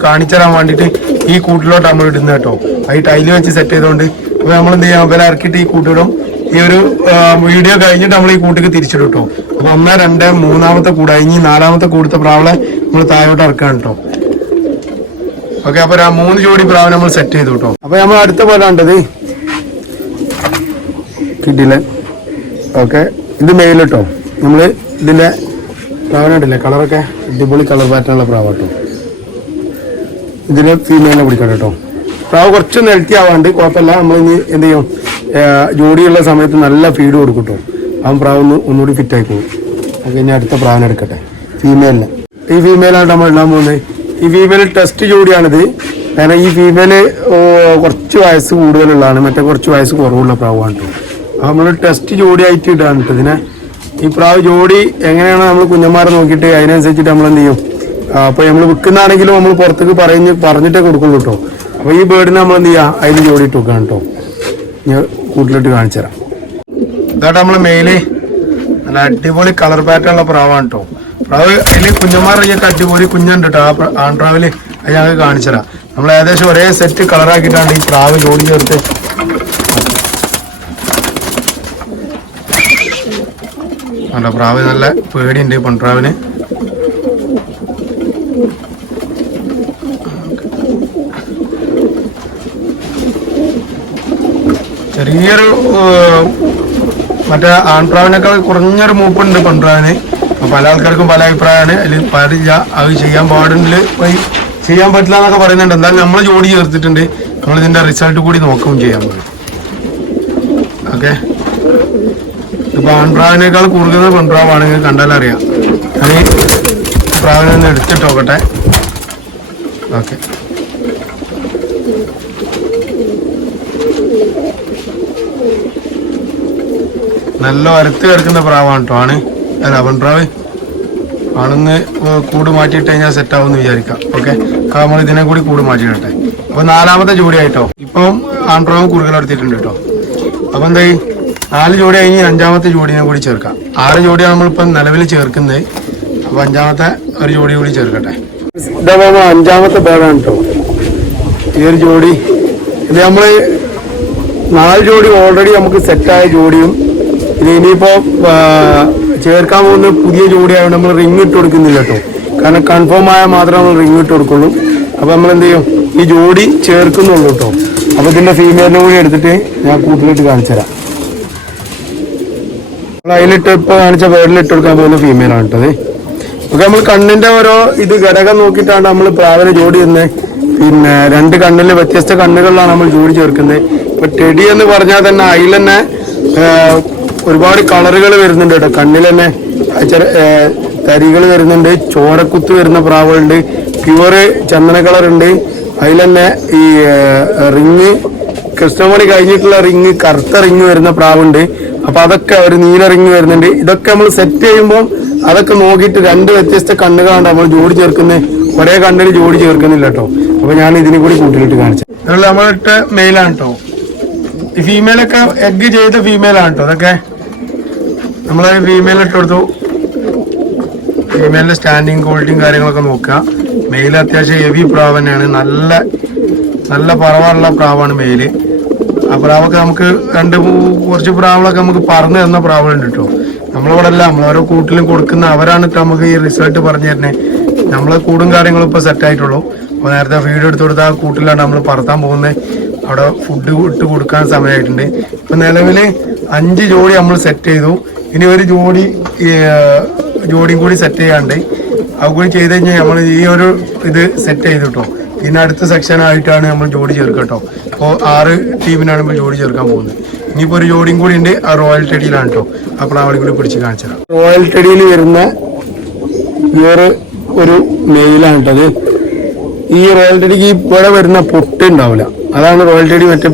കാണിച്ചു തരാൻ വേണ്ടിയിട്ട് ഈ കൂട്ടിലോട്ട് നമ്മൾ ഇടുന്നത് കേട്ടോ. ഈ ടൈല് വെച്ച് സെറ്റ് ചെയ്തുകൊണ്ട് അപ്പൊ നമ്മൾ എന്ത് ചെയ്യാം, അവരെ ഇറക്കിയിട്ട് ഈ കൂട്ടിടും. ഈ ഒരു വീഡിയോ കഴിഞ്ഞിട്ട് നമ്മൾ ഈ കൂട്ടിക്ക് തിരിച്ചിടും കേട്ടോ. അപ്പൊ 1, 2, 3ാമത്തെ കൂട് കഴിഞ്ഞ് 4ാമത്തെ കൂടത്തെ പ്രാവളെ നമ്മൾ താഴോട്ട് ഇറക്കാണ് കേട്ടോ. ഓക്കെ, അപ്പൊ 3 ജോഡി പ്രാവിനെ നമ്മൾ സെറ്റ് ചെയ്തു കേട്ടോ. അപ്പൊ നമ്മൾ അടുത്ത പോലെ ഉണ്ടത് കിട്ടില്ല. ഓക്കെ, ഇത് മെയിൽ കേട്ടോ. നമ്മള് ഇതിന്റെ പ്രാവനുണ്ടല്ലേ, കളറൊക്കെ അടിപൊളി കളർ പാറ്റേണുള്ള പ്രാവ് കേട്ടോ. ഇതിന് ഫീമെയിലിനെ പിടിക്കാം കേട്ടോ. പ്രാവ് കുറച്ചൊന്ന് ഹെൽത്തി ആവാണ്ട് കുഴപ്പമില്ല. നമ്മൾ ഇനി എന്ത് ചെയ്യും, ജോഡിയുള്ള സമയത്ത് നല്ല ഫീഡ് കൊടുക്കും കേട്ടോ. അവൻ പ്രാവ് ഒന്നുകൂടി ഫിറ്റ് ആയി പോകും. ഓക്കെ, ഇനി അടുത്ത പ്രാവിനെ എടുക്കട്ടെ, ഫീമെയിലിനെ. ഈ ഫീമെയിലാണ് നമ്മൾ ഇടാൻ പോകുന്നത്. ഈ ഫീമെയിൽ ടെസ്റ്റ് ജോഡിയാണിത്. കാരണം ഈ ഫീമെയിൽ കുറച്ച് വയസ്സ് കൂടുതലുള്ളതാണ്, മറ്റേ കുറച്ച് വയസ്സ് കുറവുള്ള പ്രാവാണ് കേട്ടോ. നമ്മൾ ടെസ്റ്റ് ജോഡിയായിട്ട് ഇടാണ് കേട്ടോ ഇതിനെ. ഈ പ്രാവ് ജോഡി എങ്ങനെയാണ് നമ്മൾ കുഞ്ഞന്മാരെ നോക്കിയിട്ട് അതിനനുസരിച്ചിട്ട് നമ്മൾ എന്ത് ചെയ്യും. അപ്പോൾ നമ്മൾ വിൽക്കുന്നതാണെങ്കിലും നമ്മൾ പുറത്തേക്ക് പറഞ്ഞിട്ടേ കൊടുക്കുള്ളൂ കേട്ടോ. അപ്പോൾ ഈ ബേർഡിനെ നമ്മൾ എന്ത് ചെയ്യുക, അതിന് ജോഡി ഇട്ട് വെക്കാം കേട്ടോ. ഞാൻ കൂട്ടിലിട്ട് കാണിച്ചു തരാം. ഇതായിട്ട് നമ്മൾ മെയില് നല്ല അടിപൊളി കളർ പാറ്റേൺ ഉള്ള പ്രാവാണ് കേട്ടോ. പ്രാവ് അതിൽ കുഞ്ഞന്മാരുടെ അടിപൊളി കുഞ്ഞുണ്ട് കേട്ടോ. ആ ആൺപ്രാവില് അത് ഞങ്ങൾക്ക് കാണിച്ചു തരാം. നമ്മൾ ഏകദേശം ഒരേ സെറ്റ് കളറാക്കിയിട്ടാണ് ഈ പ്രാവ് ജോഡി ചേർത്ത്. നല്ല പ്രാവ് നല്ല പേടിയുണ്ട് പെൺപ്രാവിന്. ചെറിയൊരു മറ്റേ ആൺപ്രാവിനേക്കാൾ കുറഞ്ഞൊരു മൂപ്പുണ്ട് പെൺപ്രാവിന്. പല ആൾക്കാർക്കും പല അഭിപ്രായമാണ്. അതിൽ പാടില്ല, അത് ചെയ്യാൻ പാടുണ്ട്, പോയി ചെയ്യാൻ പറ്റില്ല എന്നൊക്കെ പറയുന്നുണ്ട്. എന്തായാലും നമ്മൾ ജോഡി ചേർത്തിട്ടുണ്ട്. നമ്മളിതിൻ്റെ റിസൾട്ട് കൂടി നോക്കുകയും ചെയ്യാൻ പറ്റും. ഓക്കെ, ഇപ്പൊ ആൺപ്രാവിനേക്കാൾ കൂടുതൽ പെൺപ്രാവാണെങ്കിൽ കണ്ടാലറിയാം. ഞാൻ പ്രാവിനെ ഒന്ന് എടുത്തിട്ട് നോക്കട്ടെ. ഓക്കെ, നല്ല വരത്ത് കിടക്കുന്ന പ്രാവാണ് കേട്ടോ. അല്ല പെൺപ്രാവ് ആണെന്ന് കൂട് മാറ്റിയിട്ട് കഴിഞ്ഞാൽ സെറ്റ് ആവുമെന്ന് വിചാരിക്കാം. ഓക്കെ, നമ്മൾ ഇതിനെ കൂടി കൂട് മാറ്റിയിട്ടെ. അപ്പൊ 4ാമത്തെ ജോഡിയായിട്ടോ. ഇപ്പം ആൺപ്രാവും കുറുകലെടുത്തിട്ടുണ്ട് കേട്ടോ. അപ്പൊ എന്തായി, 4 ജോഡി കഴിഞ്ഞ് 5ാമത്തെ ജോഡിനെ കൂടി ചേർക്കാം. 6 ജോഡിയാണ് നമ്മളിപ്പം നിലവിൽ ചേർക്കുന്നത്. അപ്പൊ 5ാമത്തെ ഒരു ജോഡി കൂടി ചേർക്കട്ടെ. ഇതാ 5ാമത്തെ ബേഡാണ് കേട്ടോ ഈ ഒരു ജോഡി. ഇത് നമ്മള് 4 ജോഡി ഓൾറെഡി നമുക്ക് സെറ്റായ ജോഡിയും ഇത് ഇനിയിപ്പോ ചേർക്കാൻ പോകുന്ന പുതിയ ജോഡി ആയതുകൊണ്ട് നമ്മൾ റിങ് ഇട്ട് കൊടുക്കുന്നില്ല കേട്ടോ. കാരണം കൺഫേം ആയാൽ മാത്രമേ നമ്മൾ റിങ് ഇട്ട് കൊടുക്കുള്ളൂ. അപ്പൊ നമ്മൾ എന്ത് ചെയ്യും, ഈ ജോഡി ചേർക്കുന്നുള്ളൂ കേട്ടോ. അപ്പൊ ഇതിന്റെ ഫീമെയിലിനെ കൂടി എടുത്തിട്ട് ഞാൻ കൂട്ടിലിട്ട് കാണിച്ചു തരാം. നമ്മൾ അതിലിട്ട് ഇപ്പൊ കാണിച്ച ബേഡിലിട്ട് കൊടുക്കാൻ പോകുന്ന ഫീമെയിലാണ് കേട്ടത്. അപ്പൊ നമ്മൾ കണ്ണിന്റെ ഓരോ ഇത് ഘടകം നോക്കിയിട്ടാണ് നമ്മൾ പ്രാവിനെ ജോഡി ചെയ്യുന്നത്. പിന്നെ 2 കണ്ണില് വ്യത്യസ്ത കണ്ണുകളിലാണ് നമ്മൾ ജോഡി ചേർക്കുന്നത്. ഇപ്പൊ ടെഡി എന്ന് പറഞ്ഞാൽ തന്നെ അതിൽ തന്നെ ഒരുപാട് കളറുകൾ വരുന്നുണ്ട് കേട്ടോ. കണ്ണിൽ തന്നെ തരികൾ വരുന്നുണ്ട്, ചോരക്കുത്ത് വരുന്ന പ്രാവുകളുണ്ട്, പ്യുവറ് ചന്ദന കളർ ഉണ്ട്. അതിൽ തന്നെ ഈ റിങ് കൃഷ്ണമണി കഴിഞ്ഞിട്ടുള്ള റിങ്, കറുത്ത റിങ് വരുന്ന പ്രാവുണ്ട്. അപ്പൊ അതൊക്കെ ഒരു നീല റിങ് വരുന്നുണ്ട്. ഇതൊക്കെ നമ്മൾ സെറ്റ് ചെയ്യുമ്പോൾ അതൊക്കെ നോക്കിയിട്ട് 2 വ്യത്യസ്ത കണ്ണുകളാണ് നമ്മൾ ജോഡി ചേർക്കുന്നത്. ഒരേ കണ്ണിൽ ജോഡി ചേർക്കുന്നില്ല കേട്ടോ. അപ്പൊ ഞാൻ ഇതിനെ കൂടി കൂട്ടിലിട്ട് കാണിച്ചു. അതുകൊണ്ട് നമ്മളിട്ട മെയിലാണ് കേട്ടോ. ഈ ഫീമെയിലൊക്കെ എഗ് ചെയ്ത ഫീമെയിലാണ് കേട്ടോ. അതൊക്കെ നമ്മൾ ഫീമെയിൽ ഇട്ട് കൊടുത്തു. ഫീമെയിലിന്റെ സ്റ്റാൻഡിങ് ക്വാളിറ്റിയും കാര്യങ്ങളൊക്കെ നോക്കുക. മെയിൽ അത്യാവശ്യം ഹെവി പ്രാവ് തന്നെയാണ്. നല്ല നല്ല പറവാനുള്ള പ്രാവാണ് മെയില്. ആ പ്രാവൊക്കെ നമുക്ക് കുറച്ച് പ്രാവുകളൊക്കെ നമുക്ക് പറന്ന് തന്ന പ്രാവുകളുണ്ട് കേട്ടോ. നമ്മളിവിടെ അല്ല, നമ്മളോരോ കൂട്ടിലും കൊടുക്കുന്ന അവരാണ് നമുക്ക് ഈ റിസൾട്ട് പറഞ്ഞു തരുന്നത്. നമ്മളെ കൂടും കാര്യങ്ങളും ഇപ്പോൾ സെറ്റ് ആയിട്ടുള്ളൂ. അപ്പോൾ നേരത്തെ വീഡിയോ എടുത്ത് കൊടുത്ത ആ കൂട്ടിലാണ് നമ്മൾ പറത്താൻ പോകുന്നത്. അവിടെ ഫുഡ് ഇട്ട് കൊടുക്കാൻ സമയമായിട്ടുണ്ട്. ഇപ്പം നിലവിൽ 5 ജോഡി നമ്മൾ സെറ്റ് ചെയ്തു. ഇനി ഒരു ജോഡിയും കൂടി സെറ്റ് ചെയ്യാണ്ട് അത് കൂടി ചെയ്ത് കഴിഞ്ഞാൽ നമ്മൾ ഈ ഒരു ഇത് സെറ്റ് ചെയ്തിട്ടോ. പിന്നെ അടുത്ത സെക്ഷനായിട്ടാണ് നമ്മൾ ജോഡി ചേർക്കട്ടോ. അപ്പോൾ 6 ടീമിനാണ് നമ്മൾ ജോഡി ചേർക്കാൻ പോകുന്നത്. ഇനിയിപ്പോൾ ഒരു ജോഡിയും കൂടി ഉണ്ട്. ആ റോയൽ ടെഡിയിലാണ് കേട്ടോ. അപ്പോൾ അവിടെ കൂടി പിടിച്ച് കാണിച്ചു തരാം. റോയൽ ടെഡിയിൽ വരുന്ന ഒരു മെയിലാണ് കേട്ടത്. ഈ റോയൽ ടെഡിക്ക് ഇവിടെ വരുന്ന പൊട്ട് ഉണ്ടാവില്ല. അതാണ് റോയൽ ടെഡി മറ്റേ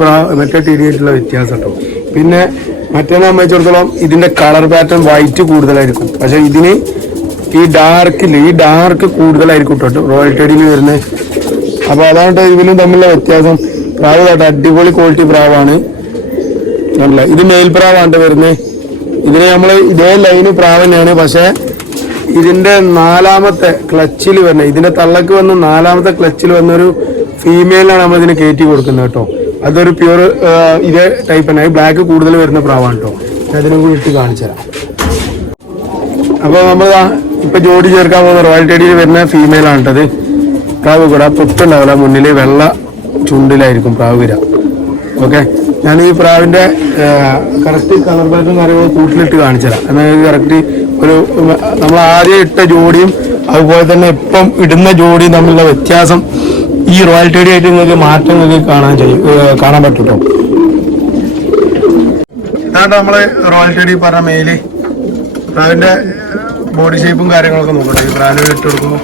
ടെഡിയായിട്ടുള്ള വ്യത്യാസം കേട്ടോ. പിന്നെ മറ്റേ സംബന്ധിച്ചിടത്തോളം ഇതിന്റെ കളർ പാറ്റേൺ വൈറ്റ് കൂടുതലായിരിക്കും. പക്ഷെ ഇതിന് ഈ ഡാർക്ക് കൂടുതലായിരിക്കും കേട്ടോ റോയൽ ടെഡിയിൽ വരുന്നത്. അപ്പൊ അതാണ് ഇതിലും തമ്മിലുള്ള വ്യത്യാസം. പ്രാവ് കേട്ടോ അടിപൊളി ക്വാളിറ്റി പ്രാവാണ്. അല്ല, ഇത് മെയിൽ പ്രാവാണ് വരുന്നത്. ഇതിന് നമ്മൾ ഇതേ ലൈന് പ്രാവ് തന്നെയാണ്. പക്ഷെ ഇതിന്റെ 4ാമത്തെ ക്ലച്ചിൽ വരുന്നത്, ഇതിന്റെ തള്ളക്ക് വന്ന് 4ാമത്തെ ക്ലച്ചിൽ വന്നൊരു ഫീമെയിലാണ് നമ്മൾ ഇതിന് കയറ്റി കൊടുക്കുന്നത് കേട്ടോ. അതൊരു പ്യൂർ ഇതേ ടൈപ്പ് തന്നെ. ബ്ലാക്ക് കൂടുതൽ വരുന്ന പ്രാവാണ് കേട്ടോ. അതിനും കൂടി ഇട്ട് കാണിച്ചു തരാം. അപ്പൊ നമ്മൾ ഇപ്പൊ ജോഡി ചേർക്കാൻ പോകുന്ന റോയൽ ടെഡിയിൽ വരുന്ന ഫീമെയിലാണ് കേട്ടത്. പ്രാവ് കൂടെ പൊട്ടുണ്ടാവില്ല, മുന്നിൽ വെള്ള ചുണ്ടിലായിരിക്കും പ്രാവ് വരിക. ഓക്കെ, ഞാൻ ഈ പ്രാവിന്റെ കറക്റ്റ് കളർ പാറ്റേൺ കാര്യങ്ങളും കൂട്ടിലിട്ട് കാണിച്ചു തരാം. എന്നാൽ കറക്റ്റ് ഒരു നമ്മൾ ആദ്യം ഇട്ട ജോഡിയും അതുപോലെ തന്നെ ഇപ്പം ഇടുന്ന ജോഡിയും തമ്മിലുള്ള വ്യത്യാസം ഈ റോയൽ ടെഡി ആയിട്ട് നിങ്ങൾക്ക് മാറ്റം നിങ്ങൾക്ക് കാണാൻ പറ്റും കേട്ടോ. ഇതാണ് നമ്മള് റോയൽ ടെഡി പറഞ്ഞ മെയില്. പ്രാവിന്റെ ബോഡി ഷേപ്പും കാര്യങ്ങളൊക്കെ നോക്കട്ടെ. ഈ പ്രാവിനെ ഇട്ട് കൊടുക്കുമ്പോൾ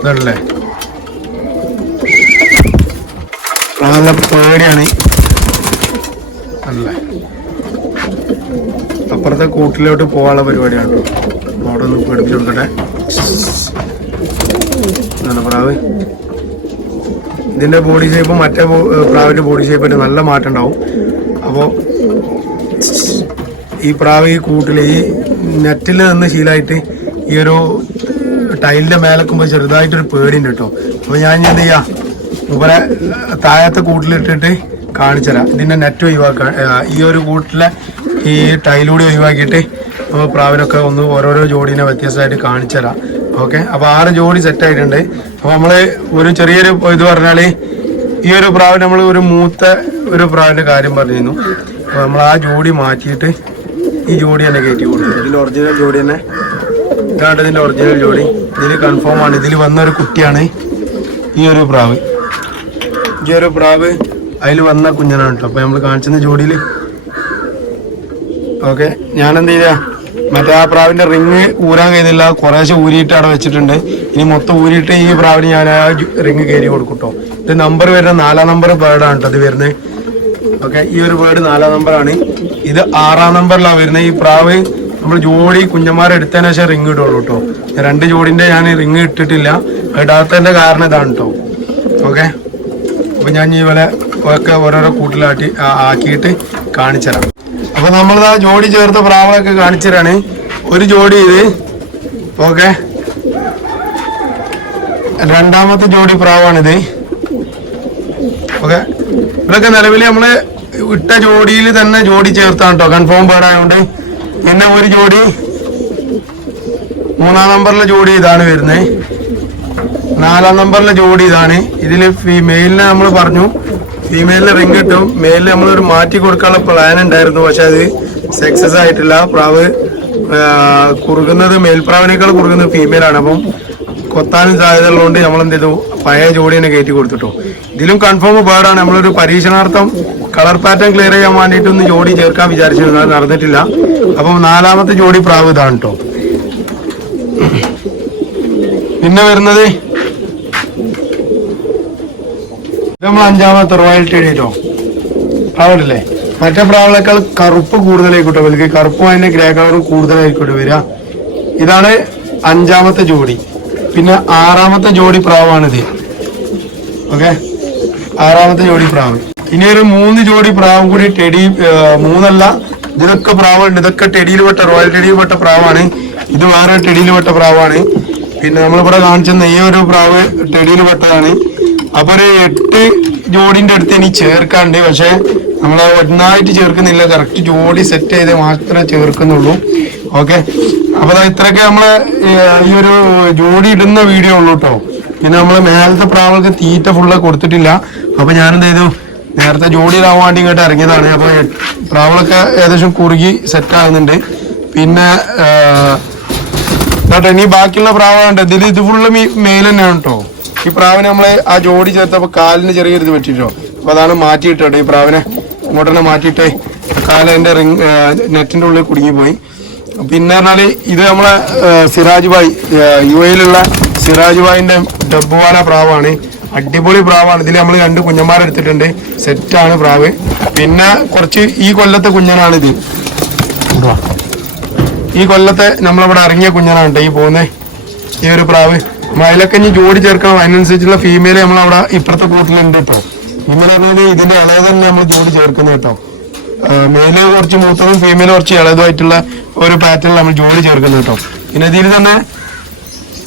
ഇതല്ലേ നല്ല പേടിയാണ് അല്ലേ. അപ്പൊ അപ്പുറത്തെ കൂട്ടിലോട്ട് പോകാനുള്ള പരിപാടിയാണ്. അവിടെ ഒന്ന് പേടിപ്പിച്ചു കൊടുക്കട്ടെ. പ്രാവ് ഇതിൻ്റെ ബോഡി ഷേപ്പ് മറ്റേ പ്രാവിൻ്റെ ബോഡി ഷേപ്പായിട്ട് നല്ല മാറ്റം ഉണ്ടാവും. അപ്പോൾ ഈ പ്രാവ് ഈ കൂട്ടിൽ ഈ നെറ്റിൽ നിന്ന് ശീലമായിട്ട് ഈ ഒരു ടൈലിൻ്റെ മേലക്കുമ്പോൾ ചെറുതായിട്ടൊരു പേടിയുണ്ട് കേട്ടോ. അപ്പോൾ ഞാൻ എന്ത് ചെയ്യാം, ഇവരെ താഴത്തെ കൂട്ടിലിട്ടിട്ട് കാണിച്ചു തരാം. ഇതിൻ്റെ നെറ്റ് ഒഴിവാക്കാൻ ഈ ഒരു കൂട്ടിലെ ഈ ടൈലൂടെ ഒഴിവാക്കിയിട്ട് നമ്മൾ പ്രാവിനൊക്കെ ഒന്ന് ഓരോരോ ജോഡീനെ വ്യത്യസ്തമായിട്ട് കാണിച്ചു തരാം. ഓക്കെ, അപ്പോൾ 6 ജോഡി സെറ്റായിട്ടുണ്ട്. അപ്പോൾ നമ്മൾ ഒരു ചെറിയൊരു ഇത് പറഞ്ഞാൽ ഈ ഒരു പ്രാവിന് നമ്മൾ ഒരു മൂത്ത ഒരു പ്രാവിൻ്റെ കാര്യം പറഞ്ഞിരുന്നു. അപ്പോൾ നമ്മൾ ആ ജോഡി മാറ്റിയിട്ട് ഈ ജോഡി തന്നെ കയറ്റി കൊടുത്തു. ഇതിൻ്റെ ഒറിജിനൽ ജോഡി തന്നെ ഇതാണ്. ഇതിൻ്റെ ഒറിജിനൽ ജോഡി ഇതിൽ കൺഫേം ആണ്. ഇതിൽ വന്നൊരു കുട്ടിയാണ് ഈ ഒരു പ്രാവ്. ഈ ഒരു പ്രാവ് അതിൽ വന്ന കുഞ്ഞനാണ് കേട്ടോ. അപ്പോൾ നമ്മൾ കാണിച്ചിരുന്ന ജോഡിയിൽ ഓക്കെ. ഞാനെന്ത് ചെയ്താ, മറ്റേ ആ പ്രാവിൻ്റെ റിങ് ഊരാൻ കഴിയുന്നില്ല, കുറേശ്ശെ ഊരിയിട്ട് അവിടെ വെച്ചിട്ടുണ്ട്. ഇനി മൊത്തം ഊരിയിട്ട് ഈ പ്രാവിന് ഞാൻ ആ റിങ് കയറി കൊടുക്കും കേട്ടോ. ഇത് നമ്പർ വരുന്ന 4-ാം നമ്പർ ബേർഡാണ് കേട്ടോ ഇത് വരുന്നത്. ഓക്കെ, ഈ ഒരു ബേർഡ് 4-ാം നമ്പറാണ്. ഇത് 6-ാം നമ്പറിലാണ് വരുന്നത്. ഈ പ്രാവ് നമ്മൾ ജോഡി കുഞ്ഞന്മാരെ എടുത്തതിന് ശേഷം റിങ് ഇടുള്ളൂ കേട്ടോ. 2 ജോഡിൻ്റെ ഞാൻ റിങ് ഇട്ടിട്ടില്ല. ഇടാത്തതിൻ്റെ കാരണം ഇതാണ് കേട്ടോ. ഓക്കെ, അപ്പോൾ ഞാൻ ഈ പോലെ ഒക്കെ ഓരോരോ ആക്കിയിട്ട് കാണിച്ചു തരാം. അപ്പോൾ നമ്മളിതാ ജോഡി ചേർത്ത പ്രാവുകളൊക്കെ കാണിച്ചു തരാണ്. ഒരു ജോഡി ഇത്. ഓക്കെ, 2ാമത്തെ ജോഡി പ്രാവാണിത്. ഓക്കെ, ഇതൊക്കെ നിലവിൽ നമ്മൾ ഇട്ട ജോഡിയിൽ തന്നെ ജോഡി ചേർത്താണ് കേട്ടോ, കൺഫേം ബേർഡായതുകൊണ്ട്. പിന്നെ ഒരു ജോഡി 3-ാം നമ്പറിലെ ജോഡി ഇതാണ് വരുന്നത്. 4-ാം നമ്പറിലെ ജോഡി ഇതാണ്. ഇതിൽ ഫീമെയിലിനെ നമ്മൾ പറഞ്ഞു ഫീമെയിലിന് റിങ് കിട്ടും. മെയിലിന് നമ്മളൊരു മാറ്റി കൊടുക്കാനുള്ള പ്ലാൻ ഉണ്ടായിരുന്നു, പക്ഷെ അത് സക്സസ് ആയിട്ടില്ല. പ്രാവ് കുറുകുന്നത് മേൽപ്രാവിനേക്കാൾ കുറുകുന്നത് ഫീമെയിലാണ്. അപ്പം കൊത്താനും സാധ്യത ഉള്ളതുകൊണ്ട് നമ്മൾ എന്ത് ചെയ്തു, പഴയ ജോഡിനെ കയറ്റി കൊടുത്തിട്ടു. ഇതിലും കൺഫേം ബേർഡാണ്. നമ്മളൊരു പരീക്ഷണാർത്ഥം കളർ പാറ്റേൺ ക്ലിയർ ചെയ്യാൻ വേണ്ടിയിട്ടൊന്ന് ജോഡി ചേർക്കാൻ വിചാരിച്ചിരുന്നു, അത് നടന്നിട്ടില്ല. അപ്പം 4-ാമത്തെ ജോഡി പ്രാവ് ഇതാണ് കേട്ടോ. പിന്നെ വരുന്നത് നമ്മൾ 5-ാമത്തെ റോയൽ ടെഡി കേട്ടോ. പ്രാവല്ലേ, മറ്റേ പ്രാവുകളേക്കാൾ കറുപ്പ് കൂടുതലായിക്കോട്ടെ. വലിയ കറുപ്പും അതിന്റെ ഗ്രേ കളറും കൂടുതലായിക്കോട്ടെ വരിക. ഇതാണ് 5-ാമത്തെ ജോഡി. പിന്നെ 6-ാമത്തെ ജോഡി പ്രാവാണിത്. ഓക്കെ, 6-ാമത്തെ ജോഡി പ്രാവ്. ഇനി ഒരു 3 ജോഡി പ്രാവും കൂടി ടെഡി, 3അല്ല, ഇതൊക്കെ പ്രാവുണ്ട്. ഇതൊക്കെ ടെഡിയിൽ പെട്ട റോയൽ ടെഡിയിൽ പെട്ട പ്രാവാണ്. ഇത് വേറെ ടെഡിയിൽ പെട്ട പ്രാവാണ്. പിന്നെ നമ്മളിവിടെ കാണിച്ചെന്ന ഈ ഒരു പ്രാവ് ടെഡിയിൽ പെട്ടതാണ്. അപ്പൊ ഒരു 8 ജോഡിന്റെ അടുത്ത് ഇനി ചേർക്കാണ്ട്, പക്ഷെ നമ്മൾ ഒന്നായിട്ട് ചേർക്കുന്നില്ല. കറക്റ്റ് ജോഡി സെറ്റ് ചെയ്ത് മാത്രമേ ചേർക്കുന്നുള്ളൂ. ഓക്കെ, അപ്പൊ ഇത്രയൊക്കെ നമ്മള് ഈ ഒരു ജോഡി ഇടുന്ന വീഡിയോ ഉള്ളൂ കേട്ടോ. പിന്നെ നമ്മള് മേലത്തെ പ്രാവുകൾക്ക് തീറ്റ ഫുള്ള് കൊടുത്തിട്ടില്ല. അപ്പൊ ഞാനെന്ത് ചെയ്തു, നേരത്തെ ജോഡിയിലാവാൻ വേണ്ടി ഇങ്ങോട്ട് ഇറങ്ങിയതാണ്. അപ്പൊ പ്രാവുകളൊക്കെ ഏകദേശം കുറുകി സെറ്റ് ആകുന്നുണ്ട്. പിന്നെ കേട്ടോ, ഇനി ബാക്കിയുള്ള പ്രാവുകളുണ്ട്. ഇത് ഫുള്ള് മെയിൽ തന്നെയാണ് കേട്ടോ. ഈ പ്രാവിനെ നമ്മള് ആ ജോഡി ചേർത്തപ്പോൾ കാലിന് ചെറിയൊരു ഇത് പറ്റിട്ടോ. അപ്പൊ അതാണ് മാറ്റിയിട്ടോ ഈ പ്രാവിനെ ഇങ്ങോട്ട് തന്നെ മാറ്റിയിട്ട് കാല് എൻ്റെ നെറ്റിന്റെ ഉള്ളിൽ കുടുങ്ങിപ്പോയി. പിന്നെ പറഞ്ഞാല് ഇത് നമ്മളെ സിറാജ് ഭായ്, UAE-ലുള്ള സിറാജ് ഭായിന്റെ ഡബ്ബുവാല പ്രാവാണ്. അടിപൊളി പ്രാവാണ്. ഇതിൽ നമ്മൾ 2 കുഞ്ഞന്മാരെടുത്തിട്ടുണ്ട്. സെറ്റാണ് പ്രാവ്. പിന്നെ കുറച്ച് ഈ കൊല്ലത്തെ കുഞ്ഞനാണിത്. ഈ കൊല്ലത്തെ നമ്മളിവിടെ ഇറങ്ങിയ കുഞ്ഞനാണ് ഈ പോകുന്നത് ഈ ഒരു പ്രാവ്. അതിലൊക്കെ ഇനി ജോഡി ചേർക്കണം. അതിനനുസരിച്ചുള്ള ഫീമെയിൽ നമ്മളവിടെ ഇപ്പുറത്തെ കൂട്ടിലുണ്ട് കേട്ടോ. ഫീമെയിൽ പറഞ്ഞാൽ ഇതിന്റെ ഇളയത് തന്നെ നമ്മൾ ജോഡി ചേർക്കുന്നത് കേട്ടോ. മെയില് കുറച്ച് മൂത്തതും ഫീമെയിൽ കുറച്ച് ഇളയതുമായിട്ടുള്ള ഒരു പാറ്റേണിൽ നമ്മൾ ജോഡി ചേർക്കുന്നത് കേട്ടോ. പിന്നെ ഇതിൽ തന്നെ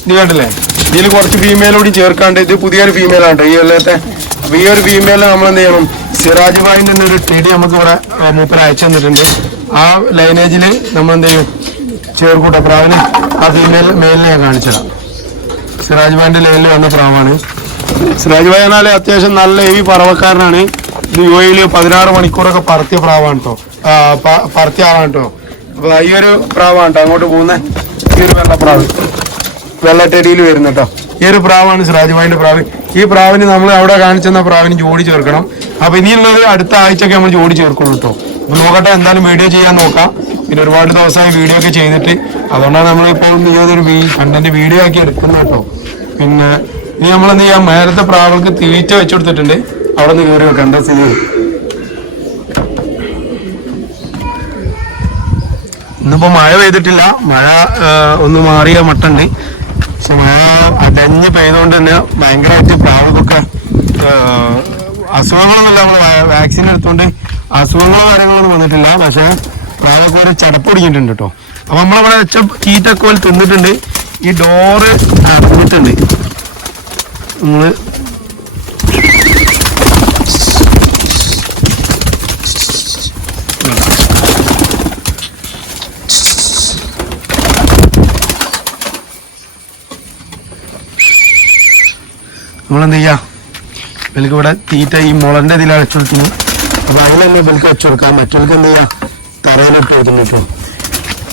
ഇത് കണ്ടില്ലേ, ഇതിൽ കുറച്ച് ഫീമെയിൽ കൂടി ചേർക്കാണ്ട്. ഇത് പുതിയൊരു ഫീമെയിലാണ് ഈ കൊല്ലത്തെ. അപ്പൊ ഈ ഒരു ഫീമെയിലെ നമ്മൾ എന്ത് ചെയ്യണം, സിറാജ് ഭായിന്റെ തന്നെ ഒരു ടെഡി നമുക്ക് ഇവിടെ മൂപ്പര് അയച്ചു തന്നിട്ടുണ്ട്. ആ ലൈനേജിൽ നമ്മൾ എന്ത് ചെയ്യും, ചേർക്കൂട്ടോ പ്രാവിന്. ആ മെയിലിനെ ഞാൻ കാണിച്ചുതരാം. സിറാജ് ഭായിന്റെ ലൈനിൽ വന്ന പ്രാവാണ്. സിറാജ് ഭായ് എന്നാൽ അത്യാവശ്യം നല്ല ഹെവി പറവക്കാരനാണ്. ഇത് UAE-ൽ 16 മണിക്കൂറൊക്കെ പറത്തിയ പ്രാവാണ് കേട്ടോ, പറത്തിയ ആളാണ് കേട്ടോ. അപ്പൊ ഈ ഒരു പ്രാവാണ് കേട്ടോ അങ്ങോട്ട് പോകുന്ന ഈ ഒരു വെള്ളപ്രാവ്, വെള്ളട്ടടിയിൽ വരുന്ന കേട്ടോ. ഈ ഒരു പ്രാവാണ് സിറാജ് ഭായിന്റെ പ്രാവ്. ഈ പ്രാവിന് നമ്മൾ അവിടെ കാണിച്ചെന്ന പ്രാവിന് ജോഡി ചേർക്കണം. അപ്പൊ ഇനിയുള്ളത് അടുത്ത ആഴ്ചയൊക്കെ നമ്മൾ ജോഡി ചേർക്കുള്ളൂ കേട്ടോ. അപ്പൊ നോക്കട്ടെ, എന്തായാലും വീഡിയോ ചെയ്യാൻ നോക്കാം. പിന്നെ ഒരുപാട് ദിവസമായി വീഡിയോ ഒക്കെ ചെയ്തിട്ട്, അതുകൊണ്ടാണ് നമ്മളിപ്പോൾ ഇതൊരു കണ്ടന്റ് വീഡിയോ ആക്കി എടുക്കുന്നത് കേട്ടോ. പിന്നെ ഇനി നമ്മളെന്ത് ചെയ്യാം, നേരത്തെ പ്രാവുകൾക്ക് തീറ്റ വെച്ചു കൊടുത്തിട്ടുണ്ട്. അവിടെ നിന്ന് കയറി വെക്കാം. എന്താ സ്ഥിതി, ഇന്നിപ്പോ മഴ പെയ്തിട്ടില്ല, മഴ ഒന്ന് മാറിയ മട്ടുണ്ട്. പക്ഷെ മഴ അടഞ്ഞ് പെയ്തുകൊണ്ട് തന്നെ ഭയങ്കരമായിട്ട് പ്രാവുകൾക്കൊക്കെ അസുഖങ്ങളൊന്നുമില്ല. നമ്മൾ വാക്സിൻ എടുത്തുകൊണ്ട് അസുഖങ്ങളോ കാര്യങ്ങളൊന്നും വന്നിട്ടില്ല. പക്ഷെ പ്രാവൊക്കെ ഒരു ചടപ്പ് പിടിച്ചിട്ടുണ്ട് കേട്ടോ. അപ്പൊ നമ്മളിവിടെ വെച്ച തീറ്റൊക്കെ പോലെ തിന്നിട്ടുണ്ട്. ഈ ഡോറ് അടഞ്ഞിട്ടുണ്ട്. നമ്മള് നമ്മളെന്ത് ചെയ്യാ, ഇവർക്ക് ഇവിടെ തീറ്റ ഈ മുളന്റെ ഇതിൽ അടച്ചു കൊടുക്കുന്നു. അപ്പൊ അതിൽ തന്നെ ഇവർക്ക് വെച്ചു കൊടുക്കാം. മറ്റവർക്ക് എന്ത് ചെയ്യാ, തറയിലിട്ട് കൊടുക്കുന്നു കേട്ടോ.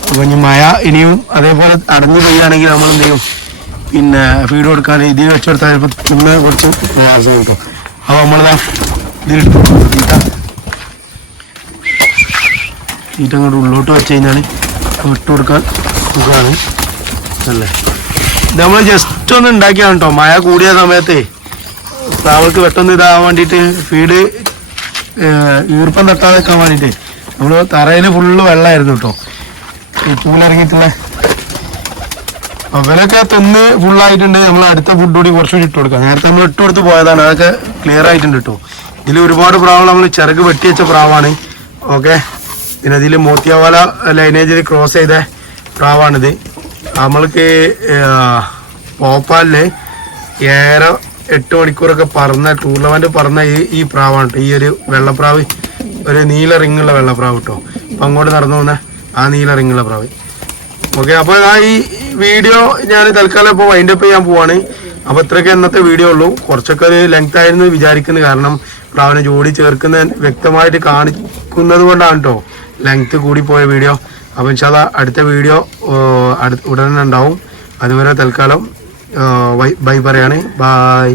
അപ്പൊ ഇനി മഴ ഇനിയും അതേപോലെ അടഞ്ഞു പെയ്യാണെങ്കിൽ നമ്മൾ എന്ത് ചെയ്യും, പിന്നെ ഫീഡ് കൊടുക്കാൻ ഇതിൽ വെച്ചു കൊടുത്താൽ ചിലപ്പോൾ തിന്ന് കുറച്ച് പ്രയാസം കിട്ടും. അപ്പൊ നമ്മളിതാ ഇതിലിട്ട് കൊടുക്കും തീറ്റ അങ്ങോട്ട് ഉള്ളോട്ട് വെച്ച് കഴിഞ്ഞാൽ ഇട്ട് കൊടുക്കാൻ സുഖമാണ് അല്ലേ. ഇത് നമ്മൾ ജസ്റ്റ് ഒന്ന് ഉണ്ടാക്കിയാണ് കേട്ടോ. മഴ കൂടിയ സമയത്ത് പ്രാവൾക്ക് പെട്ടെന്ന് ഇതാകാൻ വേണ്ടിയിട്ട് ഫീഡ് ഈർപ്പം തട്ടാതെ വെക്കാൻ വേണ്ടിയിട്ട് നമ്മൾ തറയിൽ ഫുള്ള് വെള്ളമായിരുന്നു കേട്ടോ. ഈ ചൂലിറങ്ങിയിട്ടുള്ള അവരൊക്കെ തിന്ന് ഫുള്ളായിട്ടുണ്ട്. നമ്മൾ അടുത്ത ഫുഡ് കൂടി കുറച്ചുകൂടി ഇട്ട് കൊടുക്കാം. നേരത്തെ നമ്മൾ ഇട്ട് കൊടുത്ത് പോയതാണ്, അതൊക്കെ ക്ലിയർ ആയിട്ടുണ്ട് കേട്ടോ. ഇതിൽ ഒരുപാട് പ്രാവുകൾ നമ്മൾ ചിറക് വെട്ടിവെച്ച പ്രാവാണ്. ഓക്കെ, പിന്നെ ഇതിൽ മോത്തിയാവാല ലൈനേജിൽ ക്രോസ് ചെയ്ത പ്രാവാണിത്. നമ്മൾക്ക് ഭോപ്പാലില് 7-8 മണിക്കൂറൊക്കെ പറന്ന ടൂർണമെന്റ് പറന്ന ഈ പ്രാവാണ് കേട്ടോ. ഈ ഒരു വെള്ളപ്രാവ്, ഒരു നീല റിങ്ങുള്ള വെള്ളപ്രാവ് കേട്ടോ. അപ്പം അങ്ങോട്ട് നടന്നു പോകുന്ന ആ നീല റിങ്ങുള്ള പ്രാവ്. ഓക്കെ, അപ്പോൾ ഈ വീഡിയോ ഞാൻ തൽക്കാലം ഇപ്പോൾ വൈൻഡപ്പ് ചെയ്യാൻ പോവാണ്. അപ്പോൾ ഇത്രയൊക്കെ ഇന്നത്തെ വീഡിയോ ഉള്ളൂ. കുറച്ചൊക്കെ ഒരു ലെങ്ത് ആയിരുന്നു വിചാരിക്കുന്നത്. കാരണം പ്രാവിനെ ജോഡി ചേർക്കുന്ന വ്യക്തമായിട്ട് കാണിക്കുന്നത് കൊണ്ടാണ് കേട്ടോ ലെങ്ത് കൂടിപ്പോയ വീഡിയോ. അപ്പോൾ ഇൻഷാല്ലാ അടുത്ത വീഡിയോ ഉടനെ ഉണ്ടാവും. അതുവരെ തൽക്കാലം ബൈ പറയാണ്. ബൈ.